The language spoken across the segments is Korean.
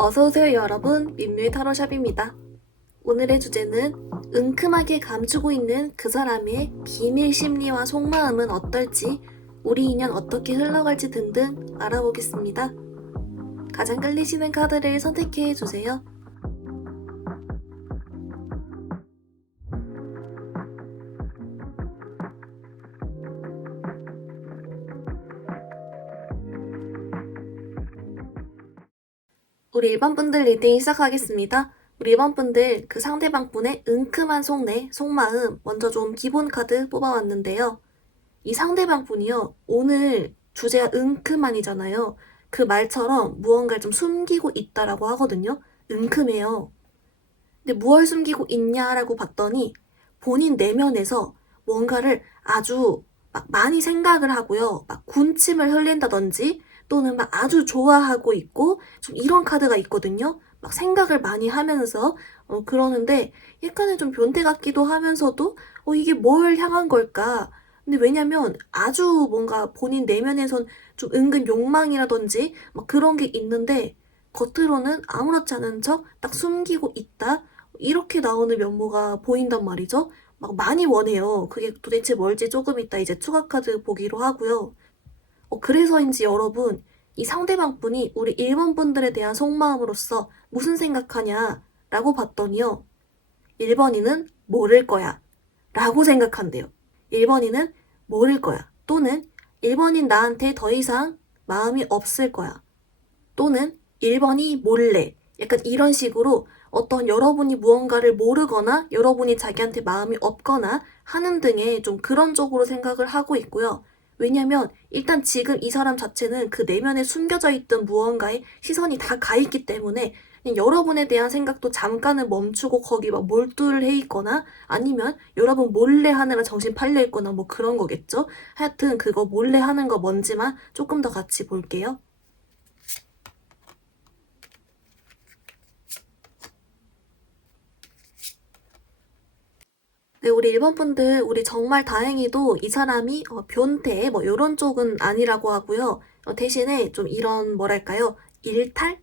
어서오세요 여러분, 민묘의 타로샵입니다. 오늘의 주제는 은큼하게 감추고 있는 그 사람의 비밀 심리와 속마음은 어떨지, 우리 인연 어떻게 흘러갈지 등등 알아보겠습니다. 가장 끌리시는 카드를 선택해 주세요. 우리 1번 분들 리딩 시작하겠습니다. 우리 1번 분들 그 상대방 분의 은큼한 속내, 속마음 먼저 좀 기본 카드 뽑아왔는데요. 이 상대방 분이요, 오늘 주제가 은큼한이잖아요. 그 말처럼 무언가를 좀 숨기고 있다라고 하거든요. 은큼해요. 근데 무얼 숨기고 있냐라고 봤더니 본인 내면에서 뭔가를 아주 막 많이 생각을 하고요. 막 군침을 흘린다든지 또는 막 아주 좋아하고 있고 좀 이런 카드가 있거든요. 막 생각을 많이 하면서 그러는데 약간은 좀 변태 같기도 하면서도 이게 뭘 향한 걸까? 근데 왜냐면 아주 뭔가 본인 내면에선 좀 은근 욕망이라든지 막 그런 게 있는데 겉으로는 아무렇지 않은 척 딱 숨기고 있다? 이렇게 나오는 면모가 보인단 말이죠. 막 많이 원해요. 그게 도대체 뭘지 조금 이따 이제 추가 카드 보기로 하고요. 그래서인지 여러분, 이 상대방 분이 우리 1번 분들에 대한 속마음으로서 무슨 생각하냐 라고 봤더니요. 1번이는 모를 거야 라고 생각한대요. 1번이는 모를 거야. 또는 1번인 나한테 더 이상 마음이 없을 거야. 또는 1번이 몰래. 약간 이런 식으로 어떤 여러분이 무언가를 모르거나 여러분이 자기한테 마음이 없거나 하는 등의 좀 그런 쪽으로 생각을 하고 있고요. 왜냐면 일단 지금 이 사람 자체는 그 내면에 숨겨져 있던 무언가에 시선이 다 가 있기 때문에 그냥 여러분에 대한 생각도 잠깐은 멈추고 거기 막 몰두를 해 있거나 아니면 여러분 몰래 하느라 정신 팔려 있거나 뭐 그런 거겠죠? 하여튼 그거 몰래 하는 거 뭔지만 조금 더 같이 볼게요. 네, 우리 1번 분들, 우리 정말 다행히도 이 사람이 변태, 뭐, 요런 쪽은 아니라고 하고요. 대신에 좀 이런, 뭐랄까요, 일탈?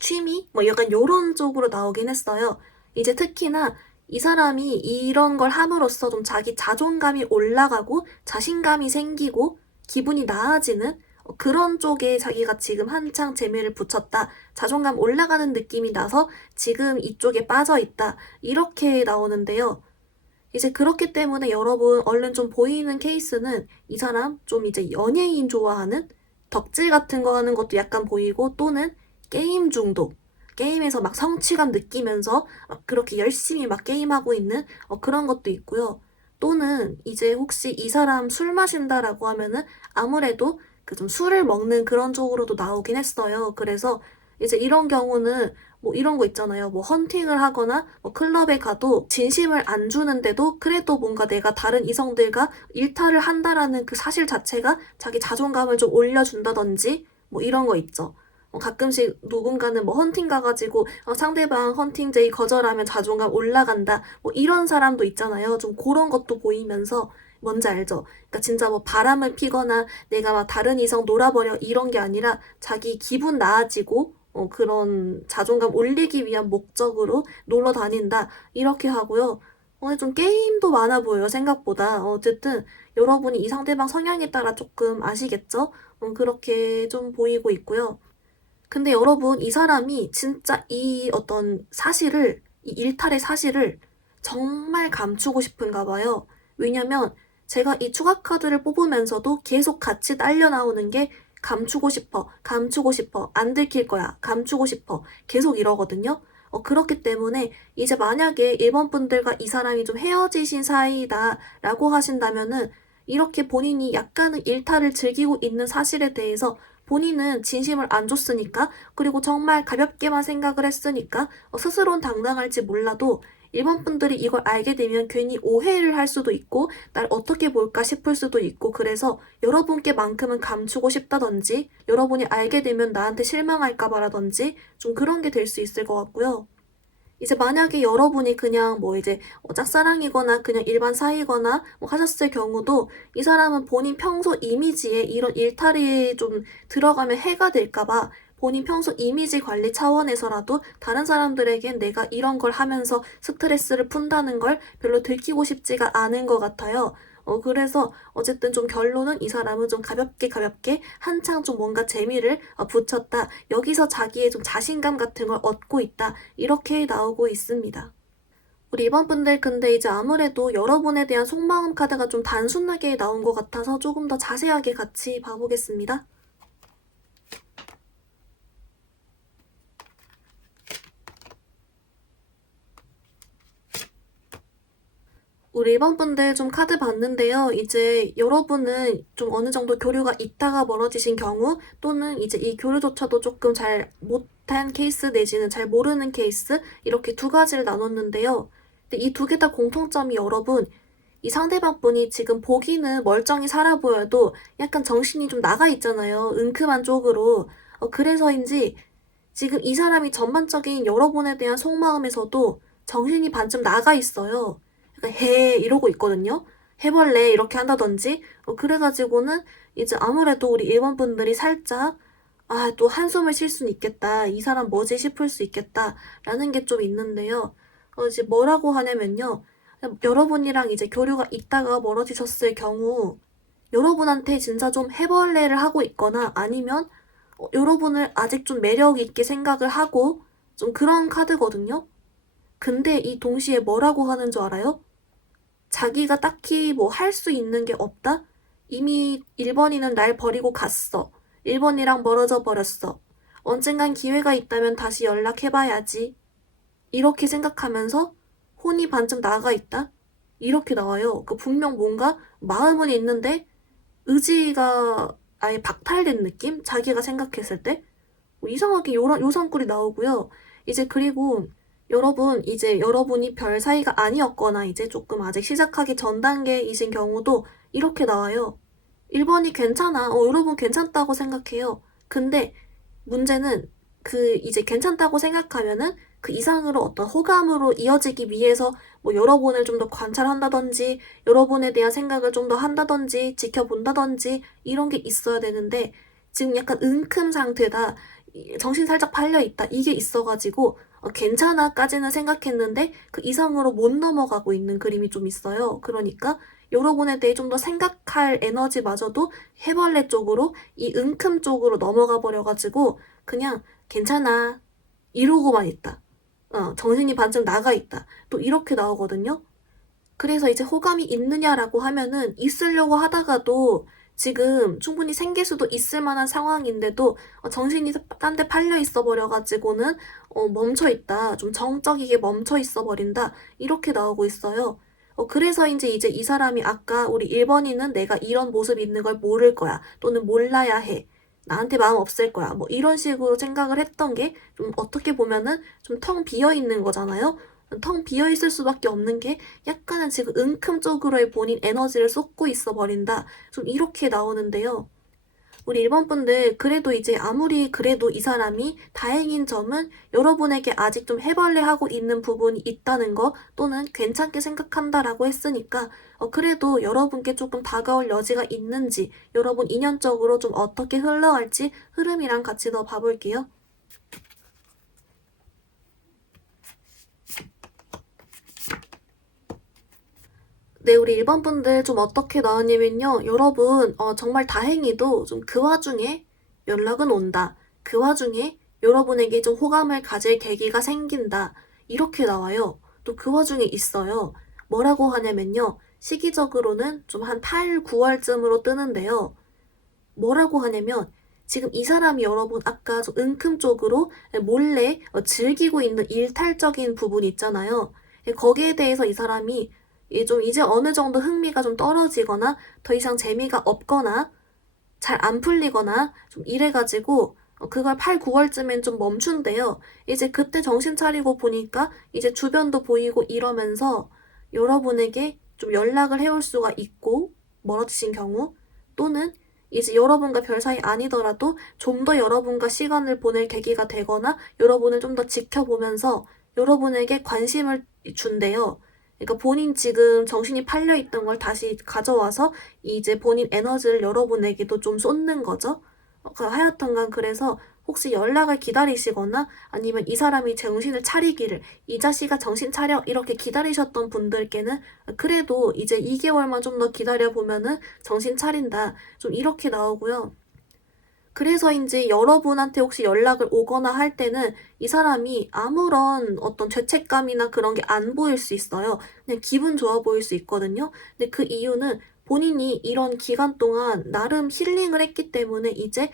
취미? 뭐, 약간 요런 쪽으로 나오긴 했어요. 이제 특히나 이 사람이 이런 걸 함으로써 좀 자기 자존감이 올라가고 자신감이 생기고 기분이 나아지는 그런 쪽에 자기가 지금 한창 재미를 붙였다. 자존감 올라가는 느낌이 나서 지금 이쪽에 빠져 있다. 이렇게 나오는데요. 이제 그렇기 때문에 여러분 얼른 좀 보이는 케이스는 이 사람 좀 이제 연예인 좋아하는 덕질 같은 거 하는 것도 약간 보이고 또는 게임 중독. 게임에서 막 성취감 느끼면서 막 그렇게 열심히 막 게임하고 있는 그런 것도 있고요. 또는 이제 혹시 이 사람 술 마신다라고 하면은 아무래도 그 좀 술을 먹는 그런 쪽으로도 나오긴 했어요. 그래서 이제 이런 경우는 뭐 이런 거 있잖아요. 뭐 헌팅을 하거나 뭐 클럽에 가도 진심을 안 주는데도 그래도 뭔가 내가 다른 이성들과 일탈을 한다라는 그 사실 자체가 자기 자존감을 좀 올려준다든지 뭐 이런 거 있죠. 가끔씩 누군가는 뭐 헌팅 가가지고 상대방 헌팅 제의 거절하면 자존감 올라간다. 뭐 이런 사람도 있잖아요. 좀 그런 것도 보이면서 뭔지 알죠? 그러니까 진짜 뭐 바람을 피거나 내가 막 다른 이성 놀아버려 이런 게 아니라 자기 기분 나아지고 그런 자존감 올리기 위한 목적으로 놀러 다닌다. 이렇게 하고요. 좀 게임도 많아 보여요, 생각보다. 어쨌든 여러분이 이 상대방 성향에 따라 조금 아시겠죠? 그렇게 좀 보이고 있고요. 근데 여러분, 이 사람이 진짜 이 어떤 사실을, 이 일탈의 사실을 정말 감추고 싶은가 봐요. 왜냐면 제가 이 추가 카드를 뽑으면서도 계속 같이 딸려 나오는 게 감추고 싶어, 감추고 싶어, 안 들킬 거야, 감추고 싶어. 계속 이러거든요. 그렇기 때문에 이제 만약에 1번 분들과 이 사람이 좀 헤어지신 사이다라고 하신다면은 이렇게 본인이 약간은 일탈을 즐기고 있는 사실에 대해서 본인은 진심을 안 줬으니까 그리고 정말 가볍게만 생각을 했으니까 스스로는 당당할지 몰라도 1번 분들이 이걸 알게 되면 괜히 오해를 할 수도 있고 날 어떻게 볼까 싶을 수도 있고 그래서 여러분께만큼은 감추고 싶다든지 여러분이 알게 되면 나한테 실망할까 봐라든지 좀 그런 게 될 수 있을 것 같고요. 이제 만약에 여러분이 그냥 뭐 이제 짝사랑이거나 그냥 일반 사이거나 뭐 하셨을 경우도 이 사람은 본인 평소 이미지에 이런 일탈이 좀 들어가면 해가 될까봐 본인 평소 이미지 관리 차원에서라도 다른 사람들에겐 내가 이런 걸 하면서 스트레스를 푼다는 걸 별로 들키고 싶지가 않은 것 같아요. 그래서 어쨌든 좀 결론은 이 사람은 좀 가볍게 한창 좀 뭔가 재미를 붙였다. 여기서 자기의 좀 자신감 같은 걸 얻고 있다. 이렇게 나오고 있습니다. 우리 이번 분들 근데 이제 아무래도 여러분에 대한 속마음 카드가 좀 단순하게 나온 것 같아서 조금 더 자세하게 같이 봐보겠습니다. 우리 이번 분들 좀 카드 봤는데요. 이제 여러분은 좀 어느 정도 교류가 있다가 멀어지신 경우 또는 이제 이 교류조차도 조금 잘 못한 케이스 내지는 잘 모르는 케이스 이렇게 두 가지를 나눴는데요. 근데 이 두 개 다 공통점이 여러분 이 상대방 분이 지금 보기는 멀쩡히 살아 보여도 약간 정신이 좀 나가 있잖아요. 은큼한 쪽으로. 그래서인지 지금 이 사람이 전반적인 여러분에 대한 속마음에서도 정신이 반쯤 나가 있어요. 약간 해 이러고 있거든요. 해볼래 이렇게 한다든지 그래가지고는 이제 아무래도 우리 일본 분들이 살짝 또 한숨을 쉴 수는 있겠다. 이 사람 뭐지 싶을 수 있겠다. 라는 게 좀 있는데요. 이제 뭐라고 하냐면요. 여러분이랑 이제 교류가 있다가 멀어지셨을 경우 여러분한테 진짜 좀 해벌레를 하고 있거나 아니면 여러분을 아직 좀 매력 있게 생각을 하고 좀 그런 카드거든요. 근데 이 동시에 뭐라고 하는 줄 알아요? 자기가 딱히 뭐 할 수 있는 게 없다? 이미 1번이는 날 버리고 갔어. 1번이랑 멀어져 버렸어. 언젠간 기회가 있다면 다시 연락해봐야지. 이렇게 생각하면서 혼이 반쯤 나가 있다? 이렇게 나와요. 분명 뭔가 마음은 있는데 의지가 아예 박탈된 느낌? 자기가 생각했을 때? 이상하게 요상꿀이 나오고요. 이제 그리고 여러분, 이제 여러분이 별 사이가 아니었거나 이제 조금 아직 시작하기 전 단계이신 경우도 이렇게 나와요. 1번이 괜찮아. 여러분 괜찮다고 생각해요. 근데 문제는 이제 괜찮다고 생각하면은 그 이상으로 어떤 호감으로 이어지기 위해서 뭐 여러분을 좀 더 관찰한다든지 여러분에 대한 생각을 좀 더 한다든지 지켜본다든지 이런 게 있어야 되는데 지금 약간 은큼 상태다. 정신 살짝 팔려있다. 이게 있어가지고 괜찮아까지는 생각했는데 그 이상으로 못 넘어가고 있는 그림이 좀 있어요. 그러니까 여러분에 대해 좀 더 생각할 에너지마저도 해벌레 쪽으로 이 은큼 쪽으로 넘어가 버려가지고 그냥 괜찮아 이러고만 있다. 정신이 반쯤 나가 있다. 또 이렇게 나오거든요. 그래서 이제 호감이 있느냐라고 하면은 있으려고 하다가도 지금 충분히 생길 수도 있을 만한 상황인데도 정신이 딴 데 팔려 있어 버려가지고는 멈춰 있다. 좀 정적이게 멈춰 있어 버린다. 이렇게 나오고 있어요. 그래서인지 이제 이 사람이 아까 우리 1번이는 내가 이런 모습이 있는 걸 모를 거야. 또는 몰라야 해. 나한테 마음 없을 거야. 뭐 이런 식으로 생각을 했던 게 좀 어떻게 보면은 좀 텅 비어 있는 거잖아요. 텅 비어 있을 수밖에 없는 게 약간은 지금 은큼 쪽으로의 본인 에너지를 쏟고 있어 버린다. 좀 이렇게 나오는데요. 우리 일본 분들 그래도 이제 아무리 그래도 이 사람이 다행인 점은 여러분에게 아직 좀 해벌레하고 있는 부분이 있다는 거 또는 괜찮게 생각한다라고 했으니까 그래도 여러분께 조금 다가올 여지가 있는지 여러분 인연적으로 좀 어떻게 흘러갈지 흐름이랑 같이 더 봐볼게요. 네, 우리 일반 분들 좀 어떻게 나왔냐면요. 여러분, 정말 다행히도 좀 그 와중에 연락은 온다. 그 와중에 여러분에게 좀 호감을 가질 계기가 생긴다. 이렇게 나와요. 또 그 와중에 있어요. 뭐라고 하냐면요. 시기적으로는 좀 한 8, 9월쯤으로 뜨는데요. 뭐라고 하냐면 지금 이 사람이 여러분 아까 좀 은큼 쪽으로 몰래 즐기고 있는 일탈적인 부분 있잖아요. 거기에 대해서 이 사람이 좀 이제 어느 정도 흥미가 좀 떨어지거나 더 이상 재미가 없거나 잘 안 풀리거나 좀 이래가지고 그걸 8, 9월쯤엔 좀 멈춘대요. 이제 그때 정신 차리고 보니까 이제 주변도 보이고 이러면서 여러분에게 좀 연락을 해올 수가 있고 멀어지신 경우 또는 이제 여러분과 별 사이 아니더라도 좀 더 여러분과 시간을 보낼 계기가 되거나 여러분을 좀 더 지켜보면서 여러분에게 관심을 준대요. 그러니까 본인 지금 정신이 팔려있던 걸 다시 가져와서 이제 본인 에너지를 여러분에게도 좀 쏟는 거죠. 하여튼간 그래서 혹시 연락을 기다리시거나 아니면 이 사람이 정신을 차리기를 이 자식아 정신 차려 이렇게 기다리셨던 분들께는 그래도 이제 2개월만 좀 더 기다려보면은 정신 차린다. 좀 이렇게 나오고요. 그래서인지 여러분한테 혹시 연락을 오거나 할 때는 이 사람이 아무런 어떤 죄책감이나 그런 게 안 보일 수 있어요. 그냥 기분 좋아 보일 수 있거든요. 근데 그 이유는 본인이 이런 기간 동안 나름 힐링을 했기 때문에 이제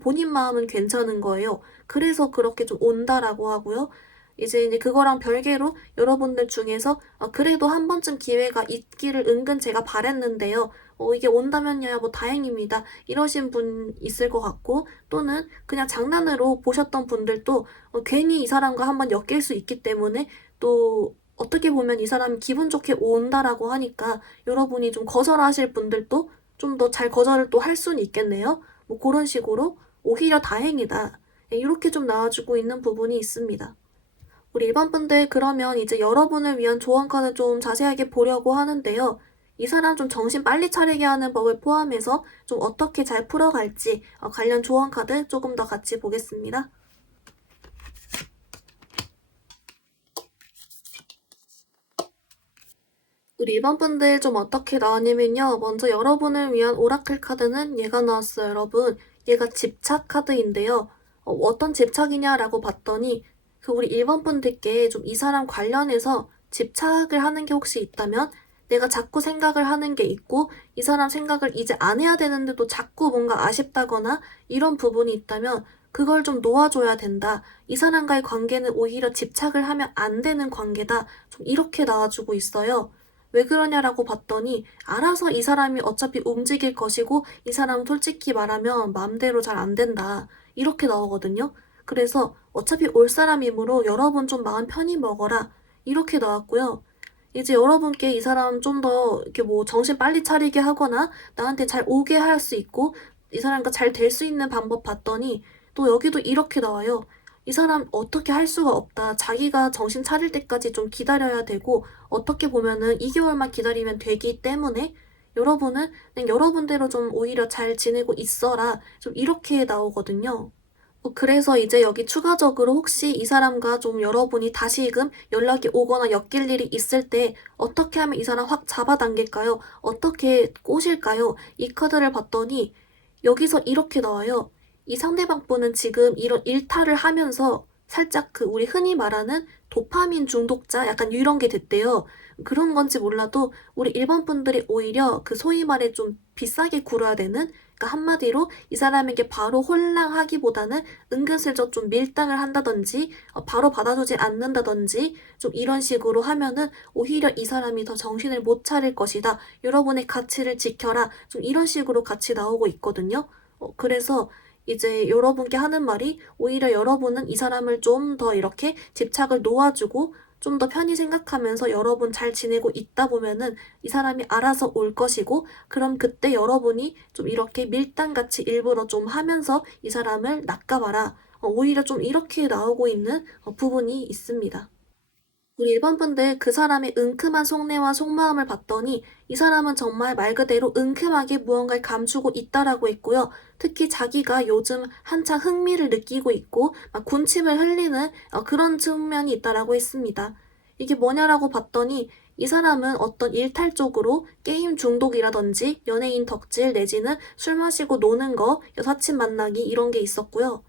본인 마음은 괜찮은 거예요. 그래서 그렇게 좀 온다라고 하고요. 이제 그거랑 별개로 여러분들 중에서 그래도 한 번쯤 기회가 있기를 은근 제가 바랬는데요. 이게 온다면야 뭐 다행입니다. 이러신 분 있을 것 같고, 또는 그냥 장난으로 보셨던 분들도 괜히 이 사람과 한번 엮일 수 있기 때문에 또 어떻게 보면 이 사람이 기분 좋게 온다라고 하니까 여러분이 좀 거절하실 분들도 좀 더 잘 거절을 또 할 수는 있겠네요. 뭐 그런 식으로 오히려 다행이다. 이렇게 좀 나와주고 있는 부분이 있습니다. 우리 일반 분들 그러면 이제 여러분을 위한 조언카드 좀 자세하게 보려고 하는데요. 이 사람 좀 정신 빨리 차리게 하는 법을 포함해서 좀 어떻게 잘 풀어갈지 관련 조언카드 조금 더 같이 보겠습니다. 우리 일반 분들 좀 어떻게 나왔냐면요. 먼저 여러분을 위한 오라클 카드는 얘가 나왔어요, 여러분. 얘가 집착 카드인데요. 어떤 집착이냐라고 봤더니 우리 일반 분들께 좀 이 사람 관련해서 집착을 하는 게 혹시 있다면 내가 자꾸 생각을 하는 게 있고 이 사람 생각을 이제 안 해야 되는데도 자꾸 뭔가 아쉽다거나 이런 부분이 있다면 그걸 좀 놓아줘야 된다. 이 사람과의 관계는 오히려 집착을 하면 안 되는 관계다. 좀 이렇게 나와주고 있어요. 왜 그러냐라고 봤더니 알아서 이 사람이 어차피 움직일 것이고 이 사람은 솔직히 말하면 마음대로 잘 안 된다. 이렇게 나오거든요. 그래서 어차피 올 사람이므로 여러분 좀 마음 편히 먹어라. 이렇게 나왔고요. 이제 여러분께 이 사람 좀 더 이렇게 뭐 정신 빨리 차리게 하거나 나한테 잘 오게 할 수 있고 이 사람과 잘 될 수 있는 방법 봤더니 또 여기도 이렇게 나와요. 이 사람 어떻게 할 수가 없다. 자기가 정신 차릴 때까지 좀 기다려야 되고 어떻게 보면은 2개월만 기다리면 되기 때문에 여러분은 그냥 여러분대로 좀 오히려 잘 지내고 있어라. 좀 이렇게 나오거든요. 그래서 이제 여기 추가적으로 혹시 이 사람과 좀 여러분이 다시금 연락이 오거나 엮일 일이 있을 때 어떻게 하면 이 사람 확 잡아당길까요? 어떻게 꼬실까요? 이 카드를 봤더니 여기서 이렇게 나와요. 이 상대방 분은 지금 이런 일탈을 하면서 살짝 우리 흔히 말하는 도파민 중독자 약간 이런 게 됐대요. 그런 건지 몰라도 우리 일반 분들이 오히려 소위 말해 좀 비싸게 굴어야 되는 그러니까 한마디로 이 사람에게 바로 홀랑하기보다는 은근슬쩍 좀 밀당을 한다든지 바로 받아주지 않는다든지 좀 이런 식으로 하면은 오히려 이 사람이 더 정신을 못 차릴 것이다. 여러분의 가치를 지켜라. 좀 이런 식으로 같이 나오고 있거든요. 그래서 이제 여러분께 하는 말이 오히려 여러분은 이 사람을 좀 더 이렇게 집착을 놓아주고 좀 더 편히 생각하면서 여러분 잘 지내고 있다 보면은 이 사람이 알아서 올 것이고 그럼 그때 여러분이 좀 이렇게 밀당같이 일부러 좀 하면서 이 사람을 낚아봐라. 오히려 좀 이렇게 나오고 있는 부분이 있습니다. 우리 일반 분들 그 사람의 은큼한 속내와 속마음을 봤더니 이 사람은 정말 말 그대로 은큼하게 무언가를 감추고 있다라고 했고요. 특히 자기가 요즘 한창 흥미를 느끼고 있고 막 군침을 흘리는 그런 측면이 있다라고 했습니다. 이게 뭐냐라고 봤더니 이 사람은 어떤 일탈적으로 게임 중독이라든지 연예인 덕질 내지는 술 마시고 노는 거, 여사친 만나기 이런 게 있었고요.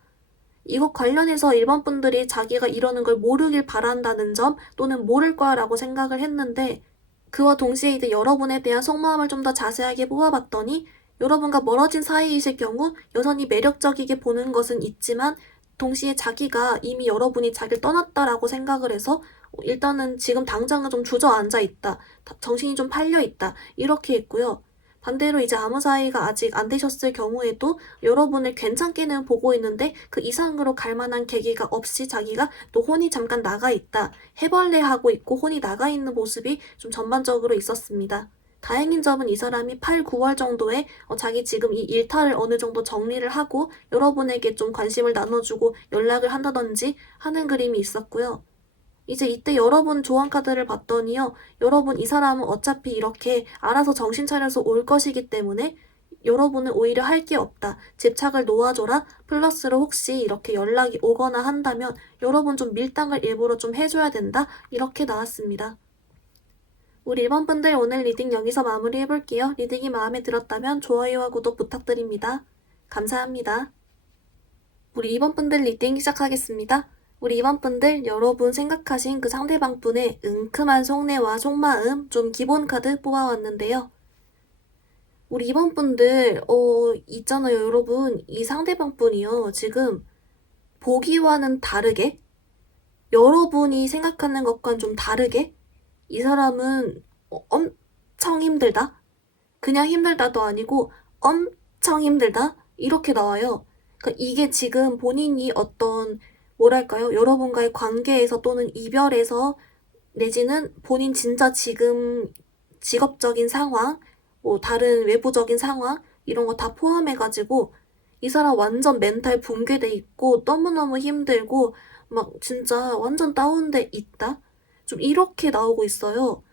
이것 관련해서 일반 분들이 자기가 이러는 걸 모르길 바란다는 점 또는 모를 거라고 생각을 했는데 그와 동시에 이제 여러분에 대한 속마음을 좀 더 자세하게 뽑아봤더니 여러분과 멀어진 사이이실 경우 여전히 매력적이게 보는 것은 있지만 동시에 자기가 이미 여러분이 자기를 떠났다라고 생각을 해서 일단은 지금 당장은 좀 주저앉아 있다. 정신이 좀 팔려 있다. 이렇게 했고요. 반대로 이제 아무 사이가 아직 안 되셨을 경우에도 여러분을 괜찮게는 보고 있는데 그 이상으로 갈 만한 계기가 없이 자기가 또 혼이 잠깐 나가 있다. 해벌레하고 있고 혼이 나가 있는 모습이 좀 전반적으로 있었습니다. 다행인 점은 이 사람이 8, 9월 정도에 자기 지금 이 일탈을 어느 정도 정리를 하고 여러분에게 좀 관심을 나눠주고 연락을 한다든지 하는 그림이 있었고요. 이제 이때 여러분 조언카드를 봤더니요. 여러분 이 사람은 어차피 이렇게 알아서 정신 차려서 올 것이기 때문에 여러분은 오히려 할 게 없다. 집착을 놓아줘라. 플러스로 혹시 이렇게 연락이 오거나 한다면 여러분 좀 밀당을 일부러 좀 해줘야 된다. 이렇게 나왔습니다. 우리 1번 분들 오늘 리딩 여기서 마무리해볼게요. 리딩이 마음에 들었다면 좋아요와 구독 부탁드립니다. 감사합니다. 우리 2번 분들 리딩 시작하겠습니다. 우리 2번 분들 여러분 생각하신 그 상대방 분의 은큼한 속내와 속마음 좀 기본 카드 뽑아왔는데요. 우리 2번 분들 있잖아요 여러분. 이 상대방 분이요 지금 보기와는 다르게 여러분이 생각하는 것과는 좀 다르게 이 사람은 엄청 힘들다? 그냥 힘들다도 아니고 엄청 힘들다? 이렇게 나와요. 그러니까 이게 지금 본인이 어떤 뭐랄까요? 여러분과의 관계에서 또는 이별에서 내지는 본인 진짜 지금 직업적인 상황, 뭐 다른 외부적인 상황 이런 거 다 포함해가지고 이 사람 완전 멘탈 붕괴돼 있고 너무너무 힘들고 막 진짜 완전 다운돼 있다? 좀 이렇게 나오고 있어요.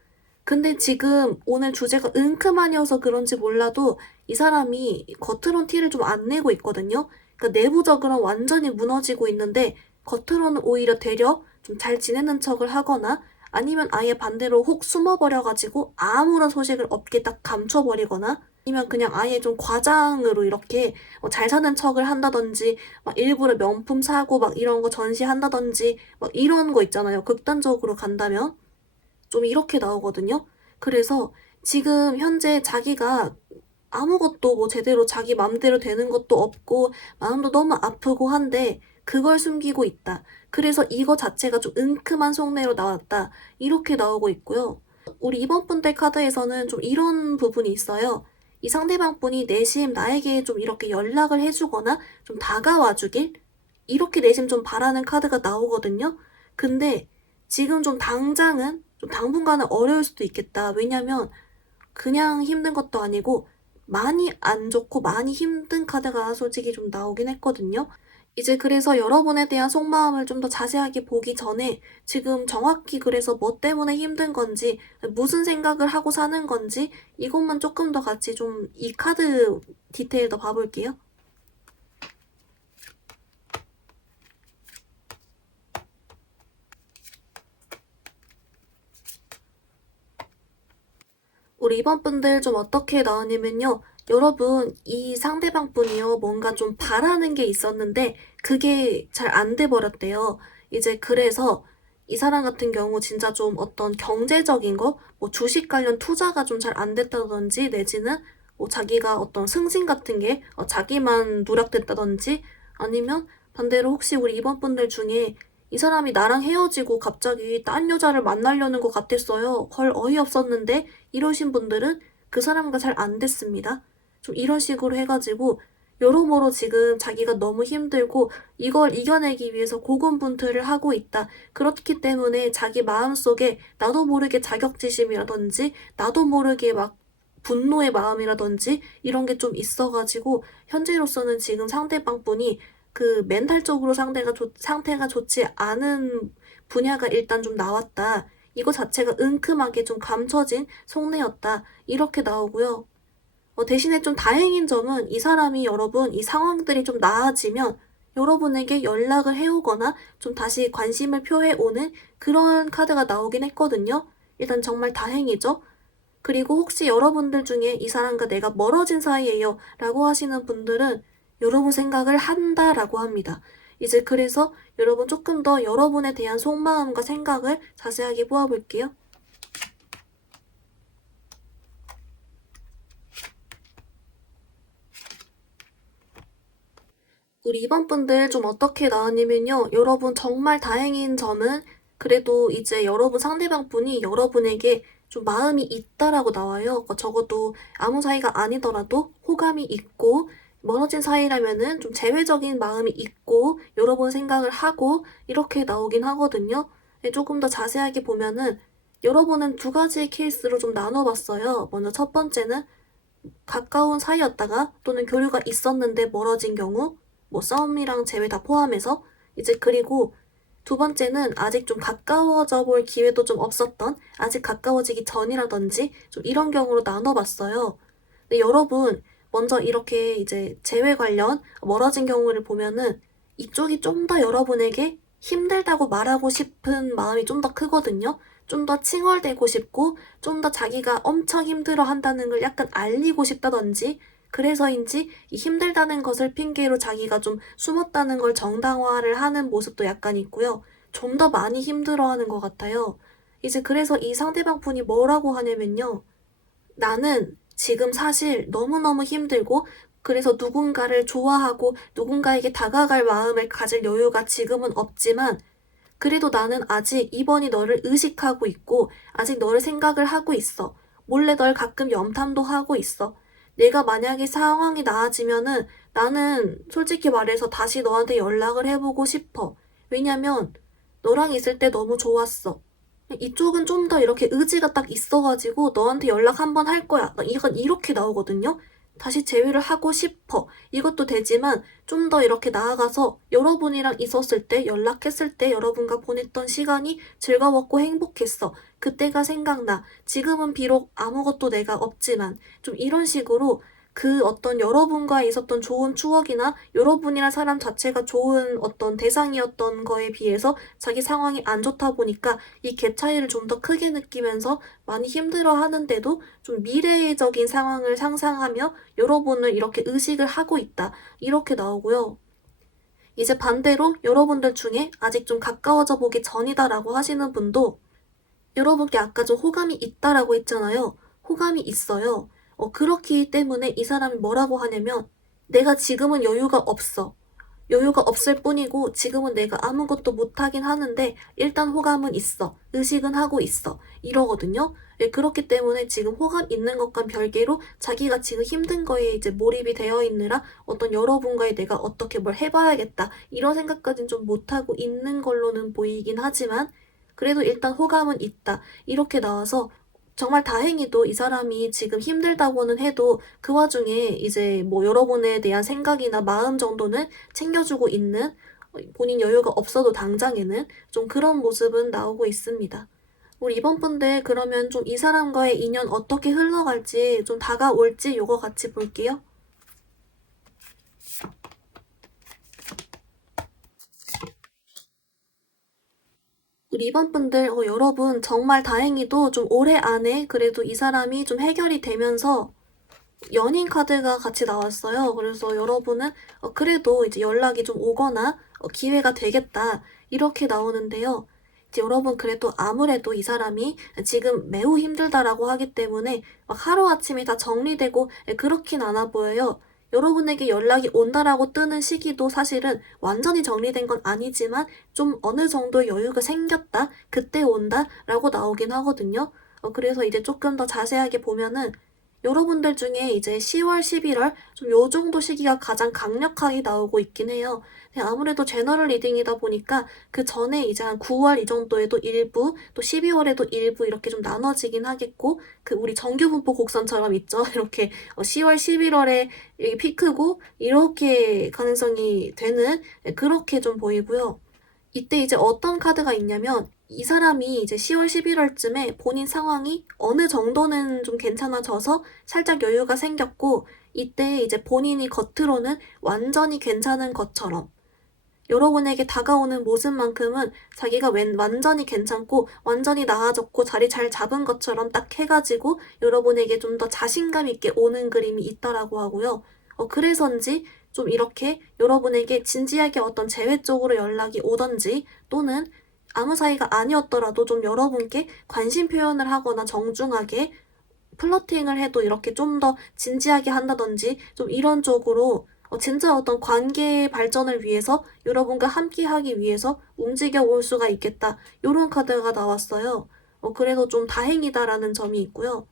근데 지금 오늘 주제가 은큼하니어서 그런지 몰라도 이 사람이 겉으론 티를 좀 안 내고 있거든요. 그러니까 내부적으로는 완전히 무너지고 있는데 겉으로는 오히려 되려 좀 잘 지내는 척을 하거나 아니면 아예 반대로 혹 숨어버려가지고 아무런 소식을 없게 딱 감춰버리거나 아니면 그냥 아예 좀 과장으로 이렇게 잘 사는 척을 한다든지 막 일부러 명품 사고 막 이런 거 전시한다든지 막 이런 거 있잖아요. 극단적으로 간다면 좀 이렇게 나오거든요. 그래서 지금 현재 자기가 아무것도 뭐 제대로 자기 맘대로 되는 것도 없고 마음도 너무 아프고 한데 그걸 숨기고 있다. 그래서 이거 자체가 좀 은큼한 속내로 나왔다. 이렇게 나오고 있고요. 우리 이번 분들 카드에서는 좀 이런 부분이 있어요. 이 상대방 분이 내심 나에게 좀 이렇게 연락을 해주거나 좀 다가와 주길 이렇게 내심 좀 바라는 카드가 나오거든요. 근데 지금 좀 당장은 좀 당분간은 어려울 수도 있겠다. 왜냐면 그냥 힘든 것도 아니고 많이 안 좋고 많이 힘든 카드가 솔직히 좀 나오긴 했거든요. 이제 그래서 여러분에 대한 속마음을 좀 더 자세하게 보기 전에 지금 정확히 그래서 뭐 때문에 힘든 건지 무슨 생각을 하고 사는 건지 이것만 조금 더 같이 좀 이 카드 디테일 더 봐볼게요. 우리 이번 분들 좀 어떻게 나왔냐면요. 여러분, 이 상대방 분이요. 뭔가 좀 바라는 게 있었는데 그게 잘 안 돼 버렸대요. 이제 그래서 이 사람 같은 경우 진짜 좀 어떤 경제적인 거, 뭐 주식 관련 투자가 좀 잘 안 됐다든지 내지는 뭐 자기가 어떤 승진 같은 게 자기만 누락됐다든지 아니면 반대로 혹시 우리 이번 분들 중에 이 사람이 나랑 헤어지고 갑자기 딴 여자를 만나려는 것 같았어요. 헐 어이없었는데 이러신 분들은 그 사람과 잘 안 됐습니다. 좀 이런 식으로 해가지고 여러모로 지금 자기가 너무 힘들고 이걸 이겨내기 위해서 고군분투를 하고 있다. 그렇기 때문에 자기 마음속에 나도 모르게 자격지심이라든지 나도 모르게 막 분노의 마음이라든지 이런 게 좀 있어가지고 현재로서는 지금 상대방 분이 그 멘탈적으로 상태가 좋지 않은 분야가 일단 좀 나왔다. 이거 자체가 은큼하게 좀 감춰진 속내였다. 이렇게 나오고요. 대신에 좀 다행인 점은 이 사람이 여러분 이 상황들이 좀 나아지면 여러분에게 연락을 해오거나 좀 다시 관심을 표해오는 그런 카드가 나오긴 했거든요. 일단 정말 다행이죠. 그리고 혹시 여러분들 중에 이 사람과 내가 멀어진 사이예요 라고 하시는 분들은 여러분 생각을 한다라고 합니다. 이제 그래서 여러분 조금 더 여러분에 대한 속마음과 생각을 자세하게 보아볼게요. 우리 이번 분들 좀 어떻게 나왔냐면요. 여러분 정말 다행인 점은 그래도 이제 여러분 상대방 분이 여러분에게 좀 마음이 있다라고 나와요. 적어도 아무 사이가 아니더라도 호감이 있고 멀어진 사이라면은 좀 제외적인 마음이 있고 여러분 생각을 하고 이렇게 나오긴 하거든요. 조금 더 자세하게 보면은 여러분은 두 가지 케이스로 좀 나눠봤어요. 먼저 첫 번째는 가까운 사이였다가 또는 교류가 있었는데 멀어진 경우 뭐 싸움이랑 재회 다 포함해서 이제 그리고 두 번째는 아직 좀 가까워져 볼 기회도 좀 없었던 아직 가까워지기 전이라든지 좀 이런 경우로 나눠봤어요. 근데 여러분 먼저 이렇게 이제 재회 관련 멀어진 경우를 보면은 이쪽이 좀 더 여러분에게 힘들다고 말하고 싶은 마음이 좀 더 크거든요. 좀 더 칭얼대고 싶고 좀 더 자기가 엄청 힘들어 한다는 걸 약간 알리고 싶다든지 그래서인지 이 힘들다는 것을 핑계로 자기가 좀 숨었다는 걸 정당화를 하는 모습도 약간 있고요. 좀 더 많이 힘들어하는 것 같아요. 이제 그래서 이 상대방 분이 뭐라고 하냐면요. 나는 지금 사실 너무너무 힘들고 그래서 누군가를 좋아하고 누군가에게 다가갈 마음을 가질 여유가 지금은 없지만 그래도 나는 아직 이번이 너를 의식하고 있고 아직 너를 생각을 하고 있어. 몰래 널 가끔 염탐도 하고 있어. 내가 만약에 상황이 나아지면은 나는 솔직히 말해서 다시 너한테 연락을 해보고 싶어. 왜냐면 너랑 있을 때 너무 좋았어. 이쪽은 좀 더 이렇게 의지가 딱 있어가지고 너한테 연락 한번 할 거야. 약간 이렇게 나오거든요. 다시 재회를 하고 싶어. 이것도 되지만 좀 더 이렇게 나아가서 여러분이랑 있었을 때, 연락했을 때 여러분과 보냈던 시간이 즐거웠고 행복했어. 그때가 생각나. 지금은 비록 아무것도 내가 없지만 좀 이런 식으로 그 어떤 여러분과 있었던 좋은 추억이나 여러분이란 사람 자체가 좋은 어떤 대상이었던 거에 비해서 자기 상황이 안 좋다 보니까 이 갭 차이를 좀 더 크게 느끼면서 많이 힘들어 하는데도 좀 미래적인 상황을 상상하며 여러분을 이렇게 의식을 하고 있다. 이렇게 나오고요. 이제 반대로 여러분들 중에 아직 좀 가까워져 보기 전이다라고 하시는 분도 여러분께 아까 좀 호감이 있다라고 했잖아요. 호감이 있어요. 그렇기 때문에 이 사람이 뭐라고 하냐면 내가 지금은 여유가 없어. 여유가 없을 뿐이고 지금은 내가 아무것도 못하긴 하는데 일단 호감은 있어. 의식은 하고 있어. 이러거든요. 예, 그렇기 때문에 지금 호감 있는 것과 별개로 자기가 지금 힘든 거에 이제 몰입이 되어 있느라 어떤 여러분과의 내가 어떻게 뭘 해봐야겠다. 이런 생각까지는 좀 못하고 있는 걸로는 보이긴 하지만 그래도 일단 호감은 있다. 이렇게 나와서 정말 다행히도 이 사람이 지금 힘들다고는 해도 그 와중에 이제 뭐 여러분에 대한 생각이나 마음 정도는 챙겨주고 있는 본인 여유가 없어도 당장에는 좀 그런 모습은 나오고 있습니다. 우리 이번 분들 그러면 좀 이 사람과의 인연 어떻게 흘러갈지 좀 다가올지 요거 같이 볼게요. 우리 이번 분들 여러분 정말 다행히도 좀 올해 안에 그래도 이 사람이 좀 해결이 되면서 연인 카드가 같이 나왔어요. 그래서 여러분은 그래도 이제 연락이 좀 오거나 기회가 되겠다 이렇게 나오는데요. 이제 여러분 그래도 아무래도 이 사람이 지금 매우 힘들다라고 하기 때문에 막 하루아침에 다 정리되고 그렇긴 않아 보여요. 여러분에게 연락이 온다라고 뜨는 시기도 사실은 완전히 정리된 건 아니지만 좀 어느 정도 여유가 생겼다, 그때 온다라고 나오긴 하거든요. 그래서 이제 조금 더 자세하게 보면은 여러분들 중에 이제 10월, 11월 좀 요 정도 시기가 가장 강력하게 나오고 있긴 해요. 아무래도 제너럴 리딩이다 보니까 그 전에 이제 한 9월 이 정도에도 일부, 또 12월에도 일부 이렇게 좀 나눠지긴 하겠고, 그 우리 정규 분포 곡선처럼 있죠. 이렇게 10월, 11월에 피크고 이렇게 가능성이 되는 그렇게 좀 보이고요. 이때 이제 어떤 카드가 있냐면 이 사람이 이제 10월, 11월쯤에 본인 상황이 어느 정도는 좀 괜찮아져서 살짝 여유가 생겼고 이때 이제 본인이 겉으로는 완전히 괜찮은 것처럼 여러분에게 다가오는 모습만큼은 자기가 완전히 괜찮고 완전히 나아졌고 자리 잘 잡은 것처럼 딱 해가지고 여러분에게 좀 더 자신감 있게 오는 그림이 있다라고 하고요. 그래서인지 좀 이렇게 여러분에게 진지하게 어떤 재회 쪽으로 연락이 오던지 또는 아무 사이가 아니었더라도 좀 여러분께 관심 표현을 하거나 정중하게 플러팅을 해도 이렇게 좀 더 진지하게 한다든지 좀 이런 쪽으로 진짜 어떤 관계의 발전을 위해서 여러분과 함께 하기 위해서 움직여 올 수가 있겠다. 이런 카드가 나왔어요. 그래서 좀 다행이다라는 점이 있고요.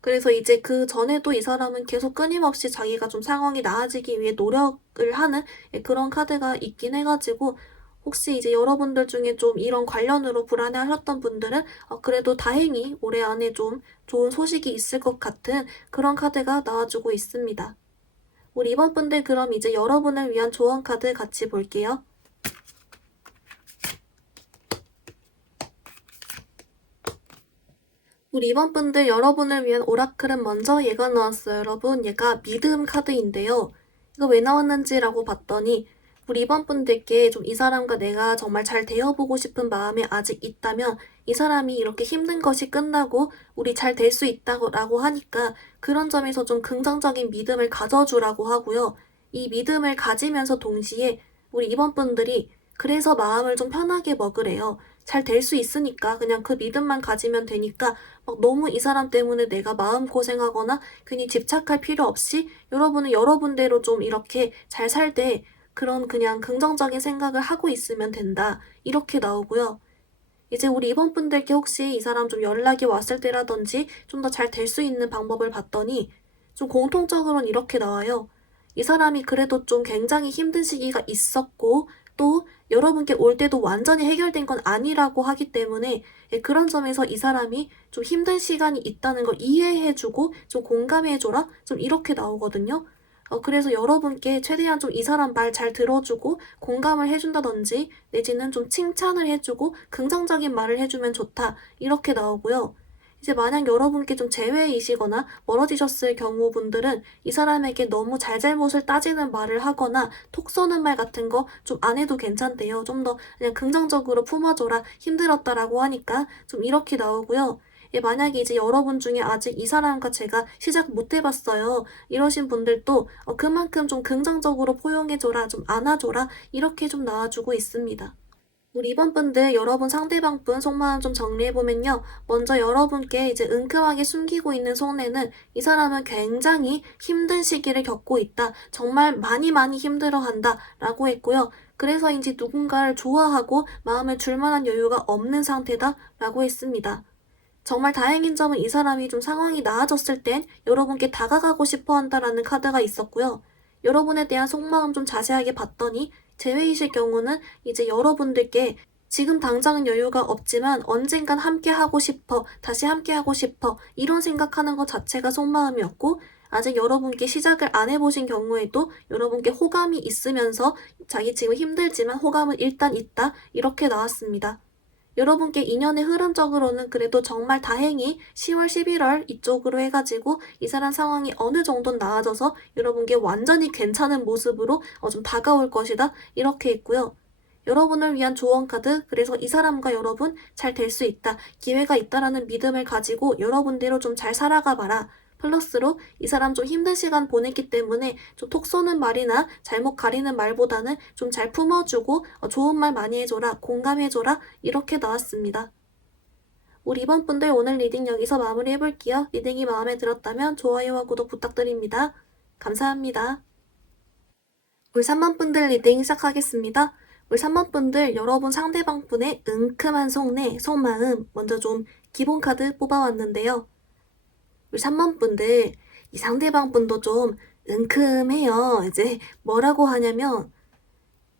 그래서 이제 그 전에도 이 사람은 계속 끊임없이 자기가 좀 상황이 나아지기 위해 노력을 하는 그런 카드가 있긴 해가지고 혹시 이제 여러분들 중에 좀 이런 관련으로 불안해 하셨던 분들은 그래도 다행히 올해 안에 좀 좋은 소식이 있을 것 같은 그런 카드가 나와주고 있습니다. 우리 이번 분들 그럼 이제 여러분을 위한 조언 카드 같이 볼게요. 우리 이번 분들 여러분을 위한 오라클은 먼저 얘가 나왔어요. 여러분, 얘가 믿음 카드인데요. 이거 왜 나왔는지라고 봤더니 우리 이번 분들께 좀 이 사람과 내가 정말 잘 되어보고 싶은 마음이 아직 있다면 이 사람이 이렇게 힘든 것이 끝나고 우리 잘 될 수 있다고 하니까 그런 점에서 좀 긍정적인 믿음을 가져주라고 하고요. 이 믿음을 가지면서 동시에 우리 이번 분들이 그래서 마음을 좀 편하게 먹으래요. 잘 될 수 있으니까 그냥 그 믿음만 가지면 되니까 막 너무 이 사람 때문에 내가 마음고생하거나 괜히 집착할 필요 없이 여러분은 여러분대로 좀 이렇게 잘 살 때 그런 그냥 긍정적인 생각을 하고 있으면 된다. 이렇게 나오고요. 이제 우리 이번 분들께 혹시 이 사람 좀 연락이 왔을 때라든지 좀 더 잘 될 수 있는 방법을 봤더니 좀 공통적으로는 이렇게 나와요. 이 사람이 그래도 좀 굉장히 힘든 시기가 있었고 또 여러분께 올 때도 완전히 해결된 건 아니라고 하기 때문에 그런 점에서 이 사람이 좀 힘든 시간이 있다는 걸 이해해주고 좀 공감해줘라? 좀 이렇게 나오거든요. 그래서 여러분께 최대한 좀 이 사람 말 잘 들어주고 공감을 해준다든지 내지는 좀 칭찬을 해주고 긍정적인 말을 해주면 좋다. 이렇게 나오고요. 이제 만약 여러분께 좀 제외이시거나 멀어지셨을 경우 분들은 이 사람에게 너무 잘잘못을 따지는 말을 하거나 톡 쏘는 말 같은 거 좀 안 해도 괜찮대요. 좀 더 그냥 긍정적으로 품어줘라. 힘들었다라고 하니까 좀 이렇게 나오고요. 만약에 이제 여러분 중에 아직 이 사람과 제가 시작 못 해봤어요. 이러신 분들도 그만큼 좀 긍정적으로 포용해줘라, 좀 안아줘라, 이렇게 좀 나와주고 있습니다. 우리 이번 분들 여러분 상대방 분 속마음 좀 정리해보면요. 먼저 여러분께 이제 은큼하게 숨기고 있는 속내는 이 사람은 굉장히 힘든 시기를 겪고 있다. 정말 많이 많이 힘들어한다. 라고 했고요. 그래서인지 누군가를 좋아하고 마음을 줄 만한 여유가 없는 상태다. 라고 했습니다. 정말 다행인 점은 이 사람이 좀 상황이 나아졌을 땐 여러분께 다가가고 싶어 한다라는 카드가 있었고요. 여러분에 대한 속마음 좀 자세하게 봤더니 제외이실 경우는 이제 여러분들께 지금 당장은 여유가 없지만 언젠간 함께 하고 싶어, 다시 함께 하고 싶어 이런 생각하는 것 자체가 속마음이었고 아직 여러분께 시작을 안 해보신 경우에도 여러분께 호감이 있으면서 자기 지금 힘들지만 호감은 일단 있다 이렇게 나왔습니다. 여러분께 인연의 흐름적으로는 그래도 정말 다행히 10월, 11월 이쪽으로 해가지고 이 사람 상황이 어느 정도 나아져서 여러분께 완전히 괜찮은 모습으로 좀 다가올 것이다. 이렇게 있고요. 여러분을 위한 조언 카드, 그래서 이 사람과 여러분 잘 될 수 있다. 기회가 있다라는 믿음을 가지고 여러분대로 좀 잘 살아가 봐라. 플러스로 이 사람 좀 힘든 시간 보냈기 때문에 좀 톡 쏘는 말이나 잘못 가리는 말보다는 좀 잘 품어주고 좋은 말 많이 해줘라, 공감해줘라 이렇게 나왔습니다. 우리 이번 분들 오늘 리딩 여기서 마무리 해볼게요. 리딩이 마음에 들었다면 좋아요와 구독 부탁드립니다. 감사합니다. 우리 3번 분들 리딩 시작하겠습니다. 우리 3번 분들 여러분 상대방 분의 은큼한 속내, 속마음 먼저 좀 기본 카드 뽑아왔는데요. 우리 3번 분들 이 상대방 분도 좀 은큼해요. 이제 뭐라고 하냐면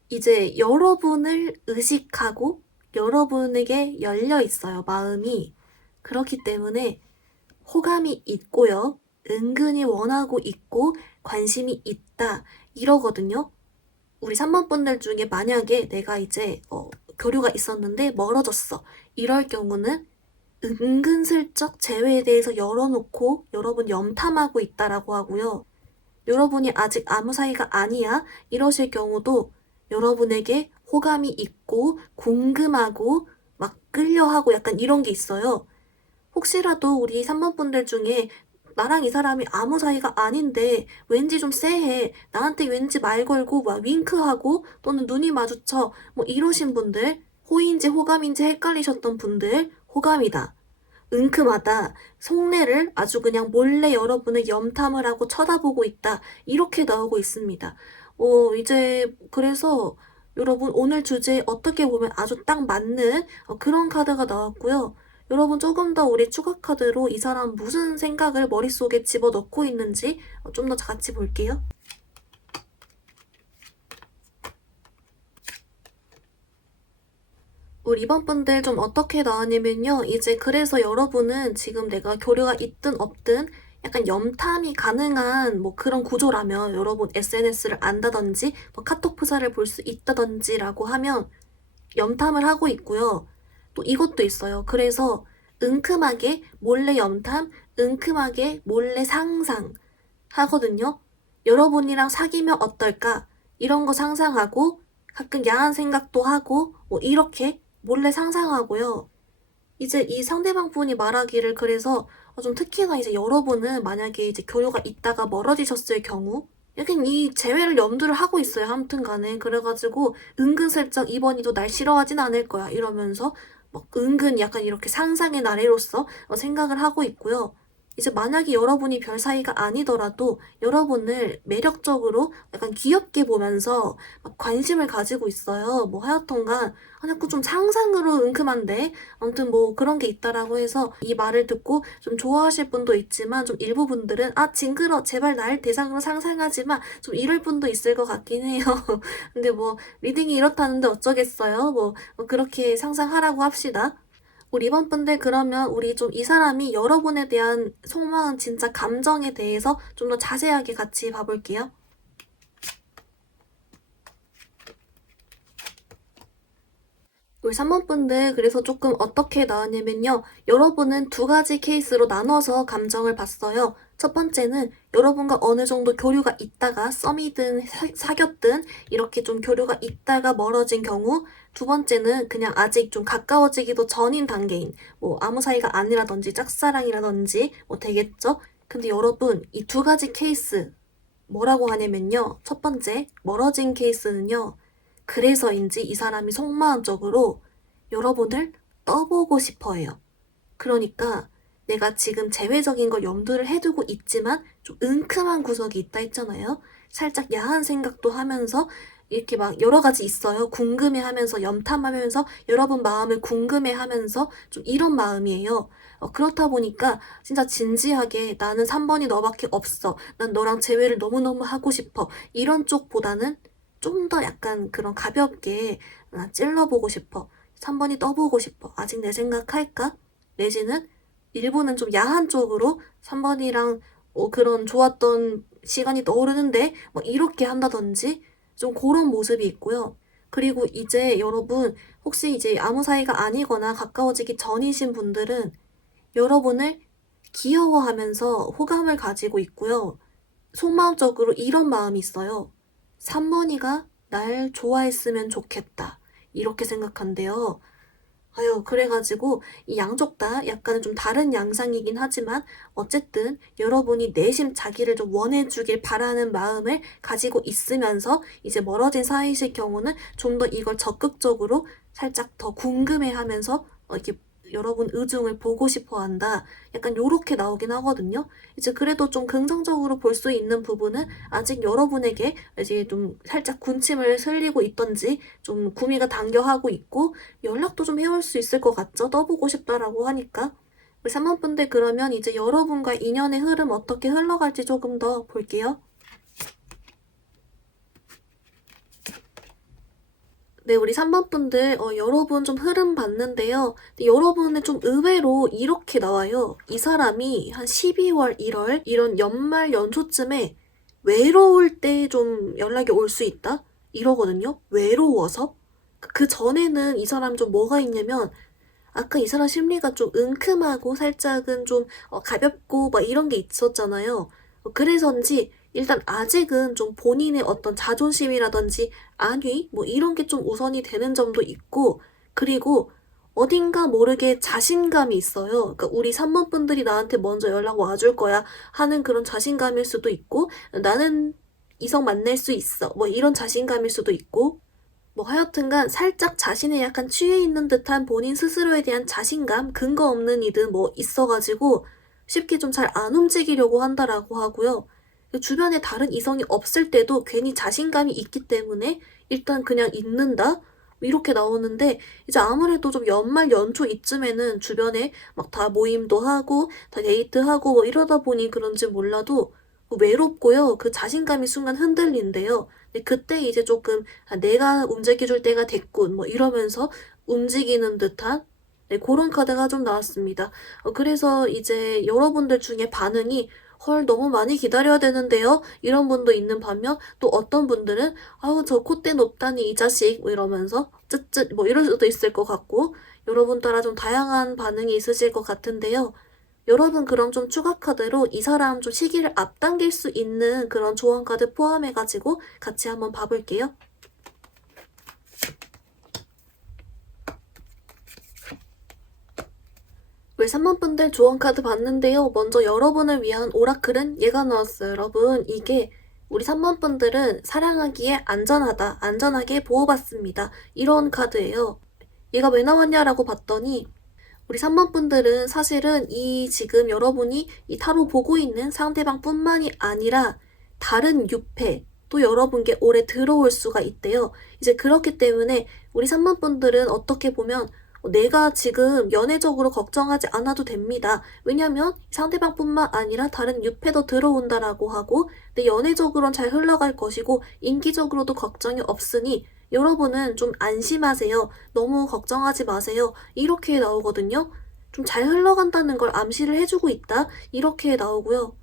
이제 여러분을 의식하고 여러분에게 열려 있어요. 마음이. 그렇기 때문에 호감이 있고요. 은근히 원하고 있고 관심이 있다. 이러거든요. 우리 3번 분들 중에 만약에 내가 이제 교류가 있었는데 멀어졌어. 이럴 경우는 은근슬쩍 재회에 대해서 열어놓고 여러분 염탐하고 있다라고 하고요. 여러분이 아직 아무 사이가 아니야 이러실 경우도 여러분에게 호감이 있고 궁금하고 막 끌려하고 약간 이런 게 있어요. 혹시라도 우리 3번 분들 중에 나랑 이 사람이 아무 사이가 아닌데 왠지 좀 쎄해. 나한테 왠지 말 걸고 막 윙크하고 또는 눈이 마주쳐. 뭐 이러신 분들, 호인지 호감인지 헷갈리셨던 분들, 호감이다. 은큼하다. 속내를 아주 그냥 몰래 여러분을 염탐을 하고 쳐다보고 있다. 이렇게 나오고 있습니다. 이제 그래서 여러분 오늘 주제에 어떻게 보면 아주 딱 맞는 그런 카드가 나왔고요. 여러분 조금 더 우리 추가 카드로 이 사람 무슨 생각을 머릿속에 집어넣고 있는지 좀 더 같이 볼게요. 우리 이번 분들 좀 어떻게 나왔냐면요. 이제 그래서 여러분은 지금 내가 교류가 있든 없든 약간 염탐이 가능한 뭐 그런 구조라면 여러분 SNS를 안다든지 뭐 카톡 프사를 볼 수 있다든지라고 하면 염탐을 하고 있고요. 또 이것도 있어요. 그래서 은큼하게 몰래 염탐, 은큼하게 몰래 상상 하거든요. 여러분이랑 사귀면 어떨까? 이런 거 상상하고 가끔 야한 생각도 하고 뭐 이렇게 몰래 상상하고요. 이제 이 상대방 분이 말하기를 그래서 좀 특히나 이제 여러분은 만약에 이제 교류가 있다가 멀어지셨을 경우 약간 이 재회를 염두를 하고 있어요. 아무튼 간에. 그래가지고 은근슬쩍 이번이도 날 싫어하진 않을 거야. 이러면서 막 은근 약간 이렇게 상상의 나래로서 생각을 하고 있고요. 이제 만약에 여러분이 별 사이가 아니더라도 여러분을 매력적으로 약간 귀엽게 보면서 막 관심을 가지고 있어요. 뭐 하여튼간 자꾸 좀 상상으로 은큼한데 아무튼 뭐 그런 게 있다라고 해서 이 말을 듣고 좀 좋아하실 분도 있지만 좀 일부 분들은 아 징그러 제발 날 대상으로 상상하지 마 좀 이럴 분도 있을 것 같긴 해요. 근데 뭐 리딩이 이렇다는데 어쩌겠어요. 뭐 그렇게 상상하라고 합시다. 우리 이번 분들 그러면 우리 좀 이 사람이 여러분에 대한 속마음 진짜 감정에 대해서 좀 더 자세하게 같이 봐볼게요. 우리 3번 분들 그래서 조금 어떻게 나왔냐면요. 여러분은 두 가지 케이스로 나눠서 감정을 봤어요. 첫 번째는 여러분과 어느 정도 교류가 있다가 썸이든 사귀었든 이렇게 좀 교류가 있다가 멀어진 경우, 두 번째는 그냥 아직 좀 가까워지기도 전인 단계인 뭐 아무 사이가 아니라든지 짝사랑이라든지 뭐 되겠죠? 근데 여러분 이 두 가지 케이스 뭐라고 하냐면요. 첫 번째 멀어진 케이스는요. 그래서인지 이 사람이 속마음적으로 여러분을 떠보고 싶어 해요. 그러니까 내가 지금 재회적인 걸 염두를 해두고 있지만 좀 은큼한 구석이 있다 했잖아요. 살짝 야한 생각도 하면서 이렇게 막 여러 가지 있어요. 궁금해하면서 염탐하면서 여러분 마음을 궁금해하면서 좀 이런 마음이에요. 그렇다 보니까 진짜 진지하게 나는 3번이 너밖에 없어. 난 너랑 재회를 너무너무 하고 싶어. 이런 쪽보다는 좀 더 약간 그런 가볍게 찔러보고 싶어. 3번이 떠보고 싶어. 아직 내 생각할까? 내지는 일부는 좀 야한 쪽으로 3번이랑 그런 좋았던 시간이 떠오르는데 뭐 이렇게 한다든지 좀 그런 모습이 있고요. 그리고 이제 여러분 혹시 이제 아무 사이가 아니거나 가까워지기 전이신 분들은 여러분을 귀여워하면서 호감을 가지고 있고요. 속마음적으로 이런 마음이 있어요. 3번이가 날 좋아했으면 좋겠다. 이렇게 생각한대요. 아유, 그래가지고 이 양쪽 다 약간은 좀 다른 양상이긴 하지만 어쨌든 여러분이 내심 자기를 좀 원해주길 바라는 마음을 가지고 있으면서 이제 멀어진 사이실 경우는 좀 더 이걸 적극적으로 살짝 더 궁금해하면서 이렇게 여러분 의중을 보고 싶어 한다. 약간 요렇게 나오긴 하거든요. 이제 그래도 좀 긍정적으로 볼 수 있는 부분은 아직 여러분에게 이제 좀 살짝 군침을 흘리고 있던지 좀 구미가 당겨하고 있고 연락도 좀 해올 수 있을 것 같죠? 떠보고 싶다라고 하니까. 우리 3번 분들 그러면 이제 여러분과 인연의 흐름 어떻게 흘러갈지 조금 더 볼게요. 네, 우리 3번 분들 여러분 좀 흐름 봤는데요. 근데 여러분은 좀 의외로 이렇게 나와요. 이 사람이 한 12월, 1월 이런 연말 연초쯤에 외로울 때 좀 연락이 올 수 있다? 이러거든요. 외로워서. 그 전에는 이 사람 좀 뭐가 있냐면 아까 이 사람 심리가 좀 은큼하고 살짝은 좀 가볍고 막 이런 게 있었잖아요. 그래서인지 일단 아직은 좀 본인의 어떤 자존심이라든지 안위 뭐 이런 게 좀 우선이 되는 점도 있고 그리고 어딘가 모르게 자신감이 있어요. 그러니까 우리 3번 분들이 나한테 먼저 연락 와줄 거야 하는 그런 자신감일 수도 있고 나는 이성 만날 수 있어 뭐 이런 자신감일 수도 있고 뭐 하여튼간 살짝 자신에 약간 취해 있는 듯한 본인 스스로에 대한 자신감, 근거 없는 이든 뭐 있어가지고 쉽게 좀 잘 안 움직이려고 한다라고 하고요. 주변에 다른 이성이 없을 때도 괜히 자신감이 있기 때문에 일단 그냥 있는다? 이렇게 나오는데 이제 아무래도 좀 연말 연초 이쯤에는 주변에 막 다 모임도 하고 다 데이트하고 뭐 이러다 보니 그런지 몰라도 외롭고요. 그 자신감이 순간 흔들린대요. 근데 그때 이제 조금 내가 움직여줄 때가 됐군 뭐 이러면서 움직이는 듯한 네, 그런 카드가 좀 나왔습니다. 그래서 이제 여러분들 중에 반응이 헐 너무 많이 기다려야 되는데요? 이런 분도 있는 반면 또 어떤 분들은 아우 저 콧대 높다니 이 자식 뭐 이러면서 쯧쯧 뭐 이럴 수도 있을 것 같고 여러분 따라 좀 다양한 반응이 있으실 것 같은데요. 여러분 그럼 좀 추가 카드로 이 사람 좀 시기를 앞당길 수 있는 그런 조언 카드 포함해가지고 같이 한번 봐볼게요. 우리 3번 분들 조언 카드 봤는데요. 먼저 여러분을 위한 오라클은 얘가 나왔어요. 여러분 이게 우리 3번 분들은 사랑하기에 안전하다, 안전하게 보호받습니다. 이런 카드예요. 얘가 왜 나왔냐라고 봤더니 우리 3번 분들은 사실은 이 지금 여러분이 이 타로 보고 있는 상대방뿐만이 아니라 다른 유패 또 여러분께 오래 들어올 수가 있대요. 이제 그렇기 때문에 우리 3번 분들은 어떻게 보면 내가 지금 연애적으로 걱정하지 않아도 됩니다. 왜냐면 상대방뿐만 아니라 다른 유패도 들어온다라고 하고 내 연애적으로는 잘 흘러갈 것이고 인기적으로도 걱정이 없으니 여러분은 좀 안심하세요. 너무 걱정하지 마세요. 이렇게 나오거든요. 좀 잘 흘러간다는 걸 암시를 해주고 있다. 이렇게 나오고요.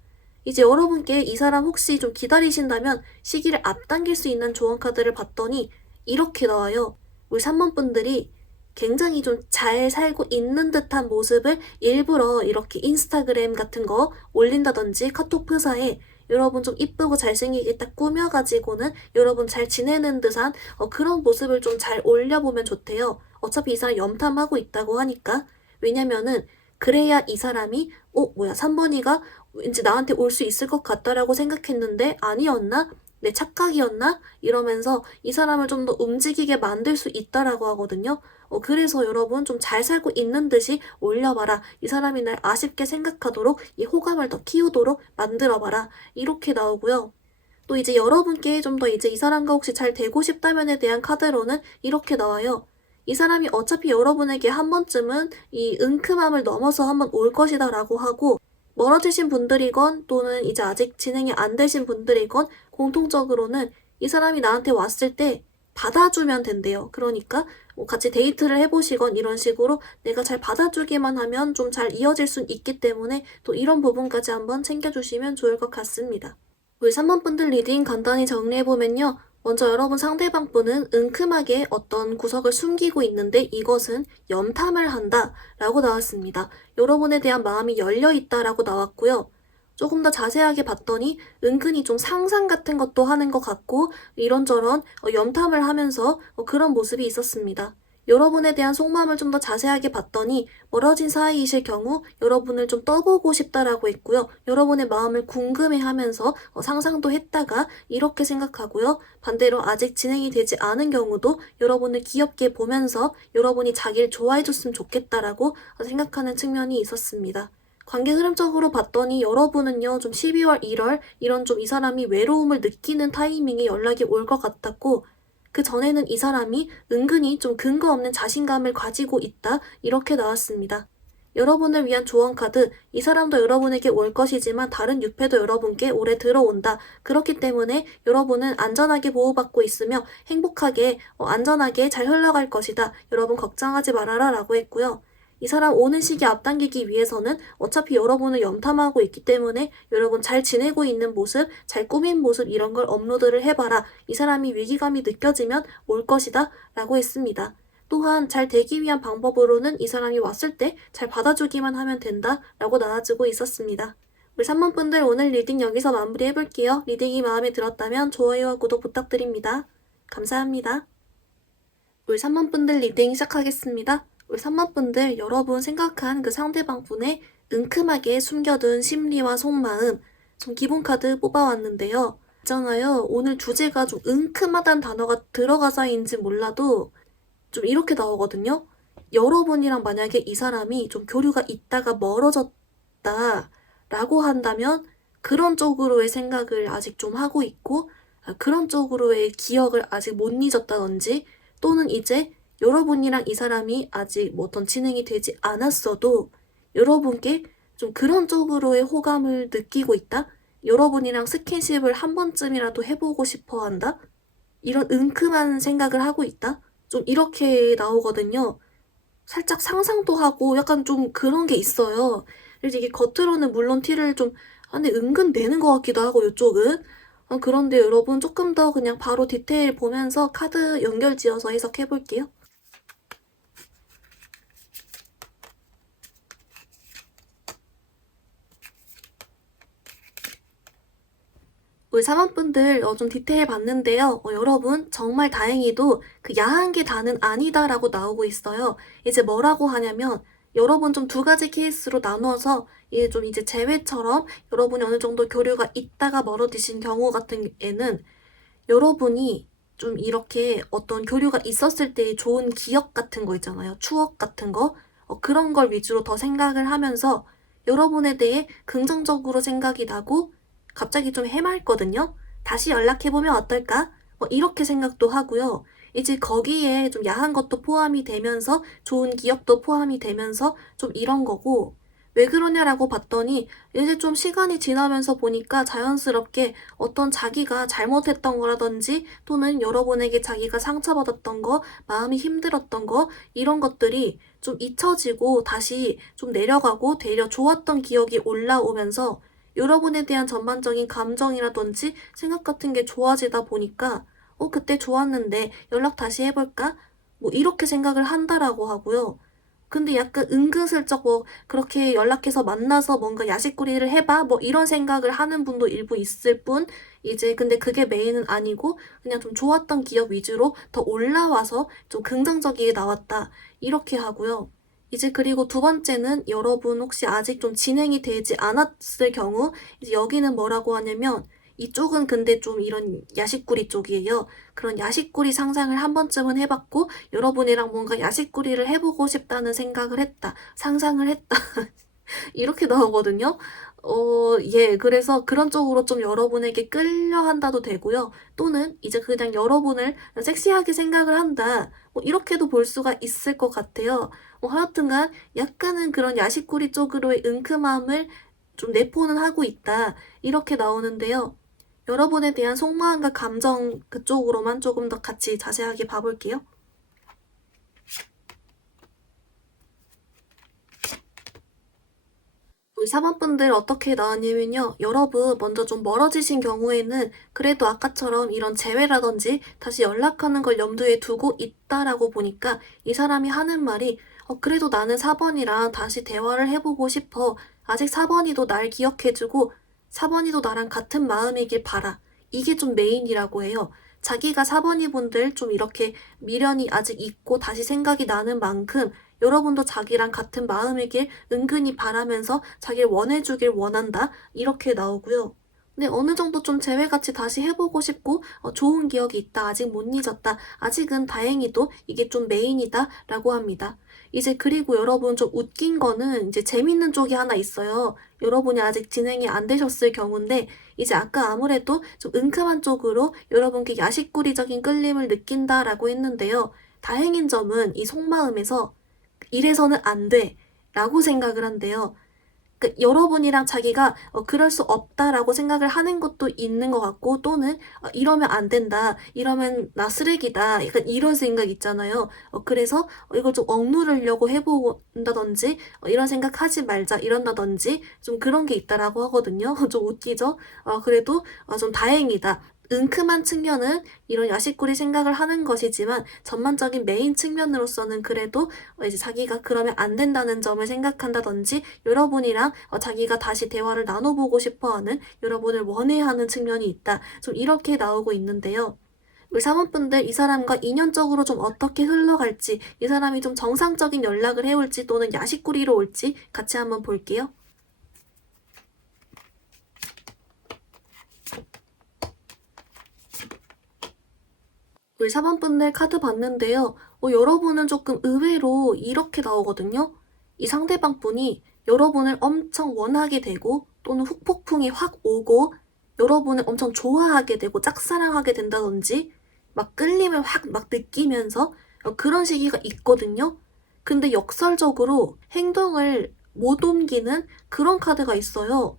이제 여러분께 이 사람 혹시 좀 기다리신다면 시기를 앞당길 수 있는 조언 카드를 봤더니 이렇게 나와요. 우리 3번 분들이 굉장히 좀 잘 살고 있는 듯한 모습을 일부러 이렇게 인스타그램 같은 거 올린다든지 카톡 프사에 여러분 좀 이쁘고 잘생기게 딱 꾸며가지고는 여러분 잘 지내는 듯한 그런 모습을 좀 잘 올려보면 좋대요. 어차피 이 사람 염탐하고 있다고 하니까. 왜냐면은 그래야 이 사람이 뭐야 3번이가 왠지 나한테 올 수 있을 것 같다라고 생각했는데 아니었나? 내 착각이었나? 이러면서 이 사람을 좀 더 움직이게 만들 수 있다라고 하거든요. 그래서 여러분 좀 잘 살고 있는 듯이 올려봐라. 이 사람이 날 아쉽게 생각하도록 이 호감을 더 키우도록 만들어봐라. 이렇게 나오고요. 또 이제 여러분께 좀 더 이제 이 사람과 혹시 잘 되고 싶다면에 대한 카드로는 이렇게 나와요. 이 사람이 어차피 여러분에게 한 번쯤은 이 은큼함을 넘어서 한번 올 것이다 라고 하고 멀어지신 분들이건 또는 이제 아직 진행이 안 되신 분들이건 공통적으로는 이 사람이 나한테 왔을 때 받아주면 된대요. 그러니까 같이 데이트를 해보시건 이런 식으로 내가 잘 받아주기만 하면 좀 잘 이어질 수 있기 때문에 또 이런 부분까지 한번 챙겨주시면 좋을 것 같습니다. 우리 3번 분들 리딩 간단히 정리해보면요. 먼저 여러분 상대방 분은 은큼하게 어떤 구석을 숨기고 있는데 이것은 염탐을 한다 라고 나왔습니다. 여러분에 대한 마음이 열려있다 라고 나왔고요. 조금 더 자세하게 봤더니 은근히 좀 상상 같은 것도 하는 것 같고 이런저런 염탐을 하면서 그런 모습이 있었습니다. 여러분에 대한 속마음을 좀 더 자세하게 봤더니 멀어진 사이이실 경우 여러분을 좀 떠보고 싶다라고 했고요. 여러분의 마음을 궁금해하면서 상상도 했다가 이렇게 생각하고요. 반대로 아직 진행이 되지 않은 경우도 여러분을 귀엽게 보면서 여러분이 자기를 좋아해줬으면 좋겠다라고 생각하는 측면이 있었습니다. 관계 흐름적으로 봤더니 여러분은요 좀 12월, 1월 이런 좀 이 사람이 외로움을 느끼는 타이밍에 연락이 올 것 같았고 그 전에는 이 사람이 은근히 좀 근거 없는 자신감을 가지고 있다 이렇게 나왔습니다. 여러분을 위한 조언 카드 이 사람도 여러분에게 올 것이지만 다른 유패도 여러분께 오래 들어온다. 그렇기 때문에 여러분은 안전하게 보호받고 있으며 행복하게 안전하게 잘 흘러갈 것이다. 여러분 걱정하지 말아라 라고 했고요. 이 사람 오는 시기 앞당기기 위해서는 어차피 여러분을 염탐하고 있기 때문에 여러분 잘 지내고 있는 모습, 잘 꾸민 모습 이런 걸 업로드를 해봐라. 이 사람이 위기감이 느껴지면 올 것이다 라고 했습니다. 또한 잘 되기 위한 방법으로는 이 사람이 왔을 때 잘 받아주기만 하면 된다 라고 나와주고 있었습니다. 우리 3번 분들 오늘 리딩 여기서 마무리해볼게요. 리딩이 마음에 들었다면 좋아요와 구독 부탁드립니다. 감사합니다. 우리 3번 분들 리딩 시작하겠습니다. 우리 3번 분들 여러분 생각한 그 상대방 분의 은큼하게 숨겨둔 심리와 속마음 좀 기본 카드 뽑아왔는데요. 있잖아요. 오늘 주제가 좀 은큼하다는 단어가 들어가서인지 몰라도 좀 이렇게 나오거든요. 여러분이랑 만약에 이 사람이 좀 교류가 있다가 멀어졌다 라고 한다면 그런 쪽으로의 생각을 아직 좀 하고 있고 그런 쪽으로의 기억을 아직 못 잊었다든지 또는 이제 여러분이랑 이 사람이 아직 뭐 어떤 진행이 되지 않았어도 여러분께 좀 그런 쪽으로의 호감을 느끼고 있다? 여러분이랑 스킨십을 한 번쯤이라도 해보고 싶어 한다? 이런 은큼한 생각을 하고 있다? 좀 이렇게 나오거든요. 살짝 상상도 하고 약간 좀 그런 게 있어요. 그래서 이게 겉으로는 물론 티를 좀 근데 은근 내는 것 같기도 하고 이쪽은 그런데 여러분 조금 더 그냥 바로 디테일 보면서 카드 연결 지어서 해석해 볼게요. 우리 사모분들 좀 디테일 봤는데요. 여러분 정말 다행히도 그 야한 게 다는 아니다라고 나오고 있어요. 이제 뭐라고 하냐면 여러분 좀 두 가지 케이스로 나누어서 이게 좀 이제 재회처럼 여러분이 어느 정도 교류가 있다가 멀어지신 경우 같은 에는 여러분이 좀 이렇게 어떤 교류가 있었을 때의 좋은 기억 같은 거 있잖아요. 추억 같은 거. 그런 걸 위주로 더 생각을 하면서 여러분에 대해 긍정적으로 생각이 나고 갑자기 좀 해맑거든요. 다시 연락해보면 어떨까? 이렇게 생각도 하고요. 이제 거기에 좀 야한 것도 포함이 되면서 좋은 기억도 포함이 되면서 좀 이런 거고 왜 그러냐라고 봤더니 이제 좀 시간이 지나면서 보니까 자연스럽게 어떤 자기가 잘못했던 거라든지 또는 여러분에게 자기가 상처받았던 거, 마음이 힘들었던 거 이런 것들이 좀 잊혀지고 다시 좀 내려가고 되려 좋았던 기억이 올라오면서 여러분에 대한 전반적인 감정이라든지 생각 같은 게 좋아지다 보니까 그때 좋았는데 연락 다시 해볼까? 뭐 이렇게 생각을 한다라고 하고요. 근데 약간 은근슬쩍 뭐 그렇게 연락해서 만나서 뭔가 야식거리를 해봐? 뭐 이런 생각을 하는 분도 일부 있을 뿐 이제 근데 그게 메인은 아니고 그냥 좀 좋았던 기억 위주로 더 올라와서 좀 긍정적이게 나왔다. 이렇게 하고요. 이제 그리고 두 번째는 여러분 혹시 아직 좀 진행이 되지 않았을 경우 이제 여기는 뭐라고 하냐면 이쪽은 근데 좀 이런 야식구리 쪽이에요. 그런 야식구리 상상을 한 번쯤은 해봤고 여러분이랑 뭔가 야식구리를 해보고 싶다는 생각을 했다. 상상을 했다. 이렇게 나오거든요. 예. 그래서 그런 쪽으로 좀 여러분에게 끌려한다도 되고요. 또는 이제 그냥 여러분을 섹시하게 생각을 한다. 이렇게도 볼 수가 있을 것 같아요. 하여튼간 약간은 그런 야식구리 쪽으로의 은큼함을 좀 내포는 하고 있다. 이렇게 나오는데요. 여러분에 대한 속마음과 감정 그쪽으로만 조금 더 같이 자세하게 봐볼게요. 우리 사모분들 어떻게 나왔냐면요. 여러분 먼저 좀 멀어지신 경우에는 그래도 아까처럼 이런 재회라든지 다시 연락하는 걸 염두에 두고 있다라고 보니까 이 사람이 하는 말이 그래도 나는 4번이랑 다시 대화를 해보고 싶어. 아직 4번이도 날 기억해주고 4번이도 나랑 같은 마음이길 바라. 이게 좀 메인이라고 해요. 자기가 4번이 분들 좀 이렇게 미련이 아직 있고 다시 생각이 나는 만큼 여러분도 자기랑 같은 마음이길 은근히 바라면서 자기를 원해주길 원한다. 이렇게 나오고요. 근데 어느 정도 좀 재회같이 다시 해보고 싶고 좋은 기억이 있다. 아직 못 잊었다. 아직은 다행히도 이게 좀 메인이다. 라고 합니다. 이제 그리고 여러분 좀 웃긴 거는 이제 재밌는 쪽이 하나 있어요. 여러분이 아직 진행이 안 되셨을 경우인데 이제 아까 아무래도 좀 은큼한 쪽으로 여러분께 야식꾸리적인 끌림을 느낀다라고 했는데요. 다행인 점은 이 속마음에서 이래서는 안 돼. 라고 생각을 한대요. 여러분이랑 자기가 그럴 수 없다라고 생각을 하는 것도 있는 것 같고 또는 이러면 안 된다. 이러면 나 쓰레기다. 약간 이런 생각 있잖아요. 그래서 이걸 좀 억누르려고 해본다든지 이런 생각 하지 말자 이런다든지 좀 그런 게 있다라고 하거든요. 좀 웃기죠? 그래도 좀 다행이다. 은큼한 측면은 이런 야식꾸리 생각을 하는 것이지만 전반적인 메인 측면으로서는 그래도 이제 자기가 그러면 안 된다는 점을 생각한다든지 여러분이랑 자기가 다시 대화를 나눠보고 싶어하는 여러분을 원해하는 측면이 있다. 좀 이렇게 나오고 있는데요. 우리 사모분들 이 사람과 인연적으로 좀 어떻게 흘러갈지 이 사람이 좀 정상적인 연락을 해올지 또는 야식꾸리로 올지 같이 한번 볼게요. 우리 4번분들 카드 봤는데요. 여러분은 조금 의외로 이렇게 나오거든요. 이 상대방 분이 여러분을 엄청 원하게 되고 또는 후폭풍이 확 오고 여러분을 엄청 좋아하게 되고 짝사랑하게 된다든지 막 끌림을 확 막 느끼면서 그런 시기가 있거든요. 근데 역설적으로 행동을 못 옮기는 그런 카드가 있어요.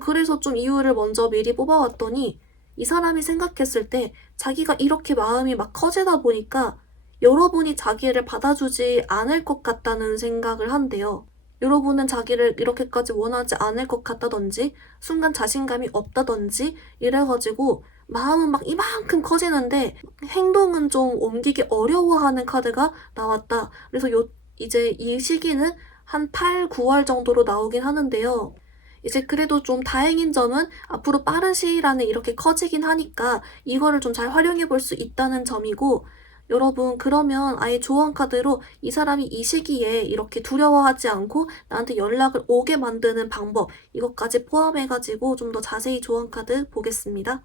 그래서 좀 이유를 먼저 미리 뽑아왔더니 이 사람이 생각했을 때 자기가 이렇게 마음이 막 커지다 보니까 여러분이 자기를 받아주지 않을 것 같다는 생각을 한대요. 여러분은 자기를 이렇게까지 원하지 않을 것 같다든지 순간 자신감이 없다든지 이래가지고 마음은 막 이만큼 커지는데 행동은 좀 옮기기 어려워하는 카드가 나왔다. 그래서 이제 이 시기는 한 8, 9월 정도로 나오긴 하는데요. 이제 그래도 좀 다행인 점은 앞으로 빠른 시일 안에 이렇게 커지긴 하니까 이거를 좀 잘 활용해 볼 수 있다는 점이고, 여러분 그러면 아예 조언 카드로 이 사람이 이 시기에 이렇게 두려워하지 않고 나한테 연락을 오게 만드는 방법, 이것까지 포함해가지고 좀 더 자세히 조언 카드 보겠습니다.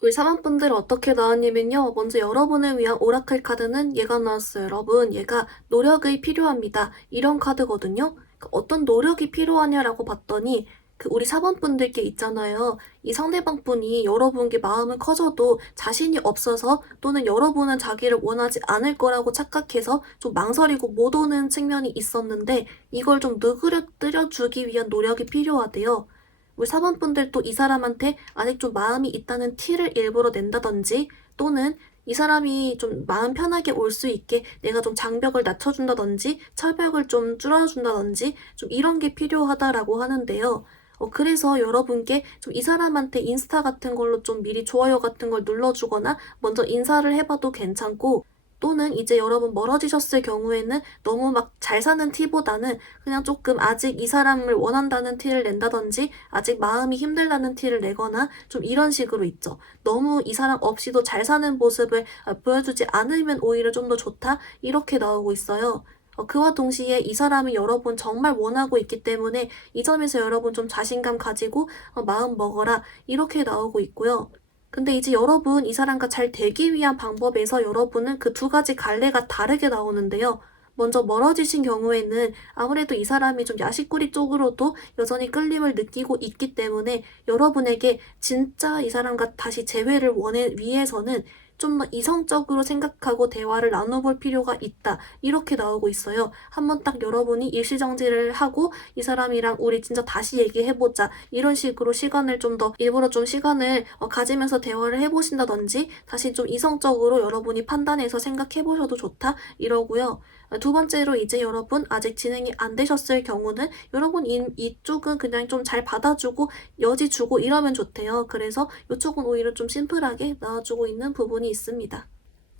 우리 사망분들 어떻게 나왔냐면요. 먼저 여러분을 위한 오라클 카드는 얘가 나왔어요. 여러분, 얘가 노력이 필요합니다. 이런 카드거든요. 어떤 노력이 필요하냐라고 봤더니 우리 사번분들께 있잖아요. 이 상대방분이 여러분께 마음은 커져도 자신이 없어서 또는 여러분은 자기를 원하지 않을 거라고 착각해서 좀 망설이고 못 오는 측면이 있었는데 이걸 좀 누그러뜨려주기 위한 노력이 필요하대요. 우리 사번분들도 이 사람한테 아직 좀 마음이 있다는 티를 일부러 낸다든지 또는 이 사람이 좀 마음 편하게 올 수 있게 내가 좀 장벽을 낮춰준다든지 철벽을 좀 줄여준다든지 좀 이런 게 필요하다라고 하는데요. 그래서 여러분께 좀 이 사람한테 인스타 같은 걸로 좀 미리 좋아요 같은 걸 눌러주거나 먼저 인사를 해봐도 괜찮고, 또는 이제 여러분 멀어지셨을 경우에는 너무 막 잘 사는 티보다는 그냥 조금 아직 이 사람을 원한다는 티를 낸다든지 아직 마음이 힘들다는 티를 내거나 좀 이런 식으로 있죠. 너무 이 사람 없이도 잘 사는 모습을 보여주지 않으면 오히려 좀 더 좋다, 이렇게 나오고 있어요. 그와 동시에 이 사람이 여러분 정말 원하고 있기 때문에 이 점에서 여러분 좀 자신감 가지고 마음 먹어라, 이렇게 나오고 있고요. 근데 이제 여러분 이 사람과 잘 되기 위한 방법에서 여러분은 그 두 가지 갈래가 다르게 나오는데요. 먼저 멀어지신 경우에는 아무래도 이 사람이 좀 야식꾸리 쪽으로도 여전히 끌림을 느끼고 있기 때문에 여러분에게 진짜 이 사람과 다시 재회를 위해서는 좀 더 이성적으로 생각하고 대화를 나눠볼 필요가 있다, 이렇게 나오고 있어요. 한번 딱 여러분이 일시정지를 하고 이 사람이랑 우리 진짜 다시 얘기해보자, 이런 식으로 시간을 좀 더 일부러 좀 시간을 가지면서 대화를 해보신다든지 다시 좀 이성적으로 여러분이 판단해서 생각해보셔도 좋다, 이러고요. 두 번째로 이제 여러분 아직 진행이 안 되셨을 경우는 여러분 이쪽은 그냥 좀 잘 받아주고 여지 주고 이러면 좋대요. 그래서 이쪽은 오히려 좀 심플하게 나와주고 있는 부분이 있습니다.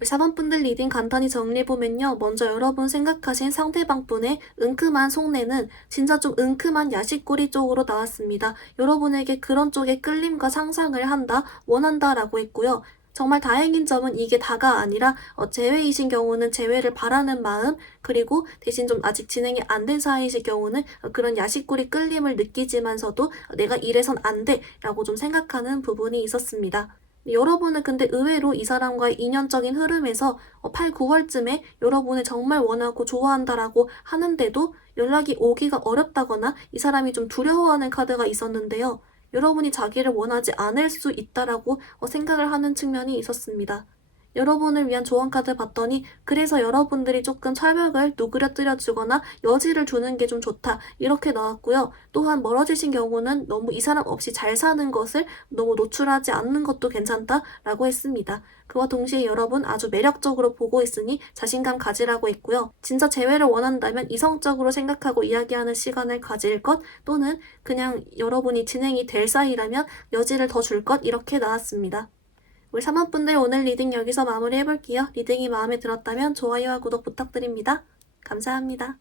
4번분들 리딩 간단히 정리해보면요. 먼저 여러분 생각하신 상대방분의 은큼한 속내는 진짜 좀 은큼한 야식꾸리 쪽으로 나왔습니다. 여러분에게 그런 쪽에 끌림과 상상을 한다, 원한다 라고 했고요. 정말 다행인 점은 이게 다가 아니라 재회이신 경우는 재회를 바라는 마음, 그리고 대신 좀 아직 진행이 안 된 사이이실 경우는 그런 야식꾸리 끌림을 느끼지만서도 내가 이래선 안 돼 라고 좀 생각하는 부분이 있었습니다. 여러분은 근데 의외로 이 사람과의 인연적인 흐름에서 8, 9월쯤에 여러분을 정말 원하고 좋아한다라고 하는데도 연락이 오기가 어렵다거나 이 사람이 좀 두려워하는 카드가 있었는데요. 여러분이 자기를 원하지 않을 수 있다라고 생각을 하는 측면이 있었습니다. 여러분을 위한 조언 카드 봤더니 그래서 여러분들이 조금 철벽을 누그러뜨려주거나 여지를 주는 게 좀 좋다, 이렇게 나왔고요. 또한 멀어지신 경우는 너무 이 사람 없이 잘 사는 것을 너무 노출하지 않는 것도 괜찮다라고 했습니다. 그와 동시에 여러분 아주 매력적으로 보고 있으니 자신감 가지라고 했고요. 진짜 재회를 원한다면 이성적으로 생각하고 이야기하는 시간을 가질 것, 또는 그냥 여러분이 진행이 될 사이라면 여지를 더 줄 것, 이렇게 나왔습니다. 우리 3번분들 오늘 리딩 여기서 마무리해볼게요. 리딩이 마음에 들었다면 좋아요와 구독 부탁드립니다. 감사합니다.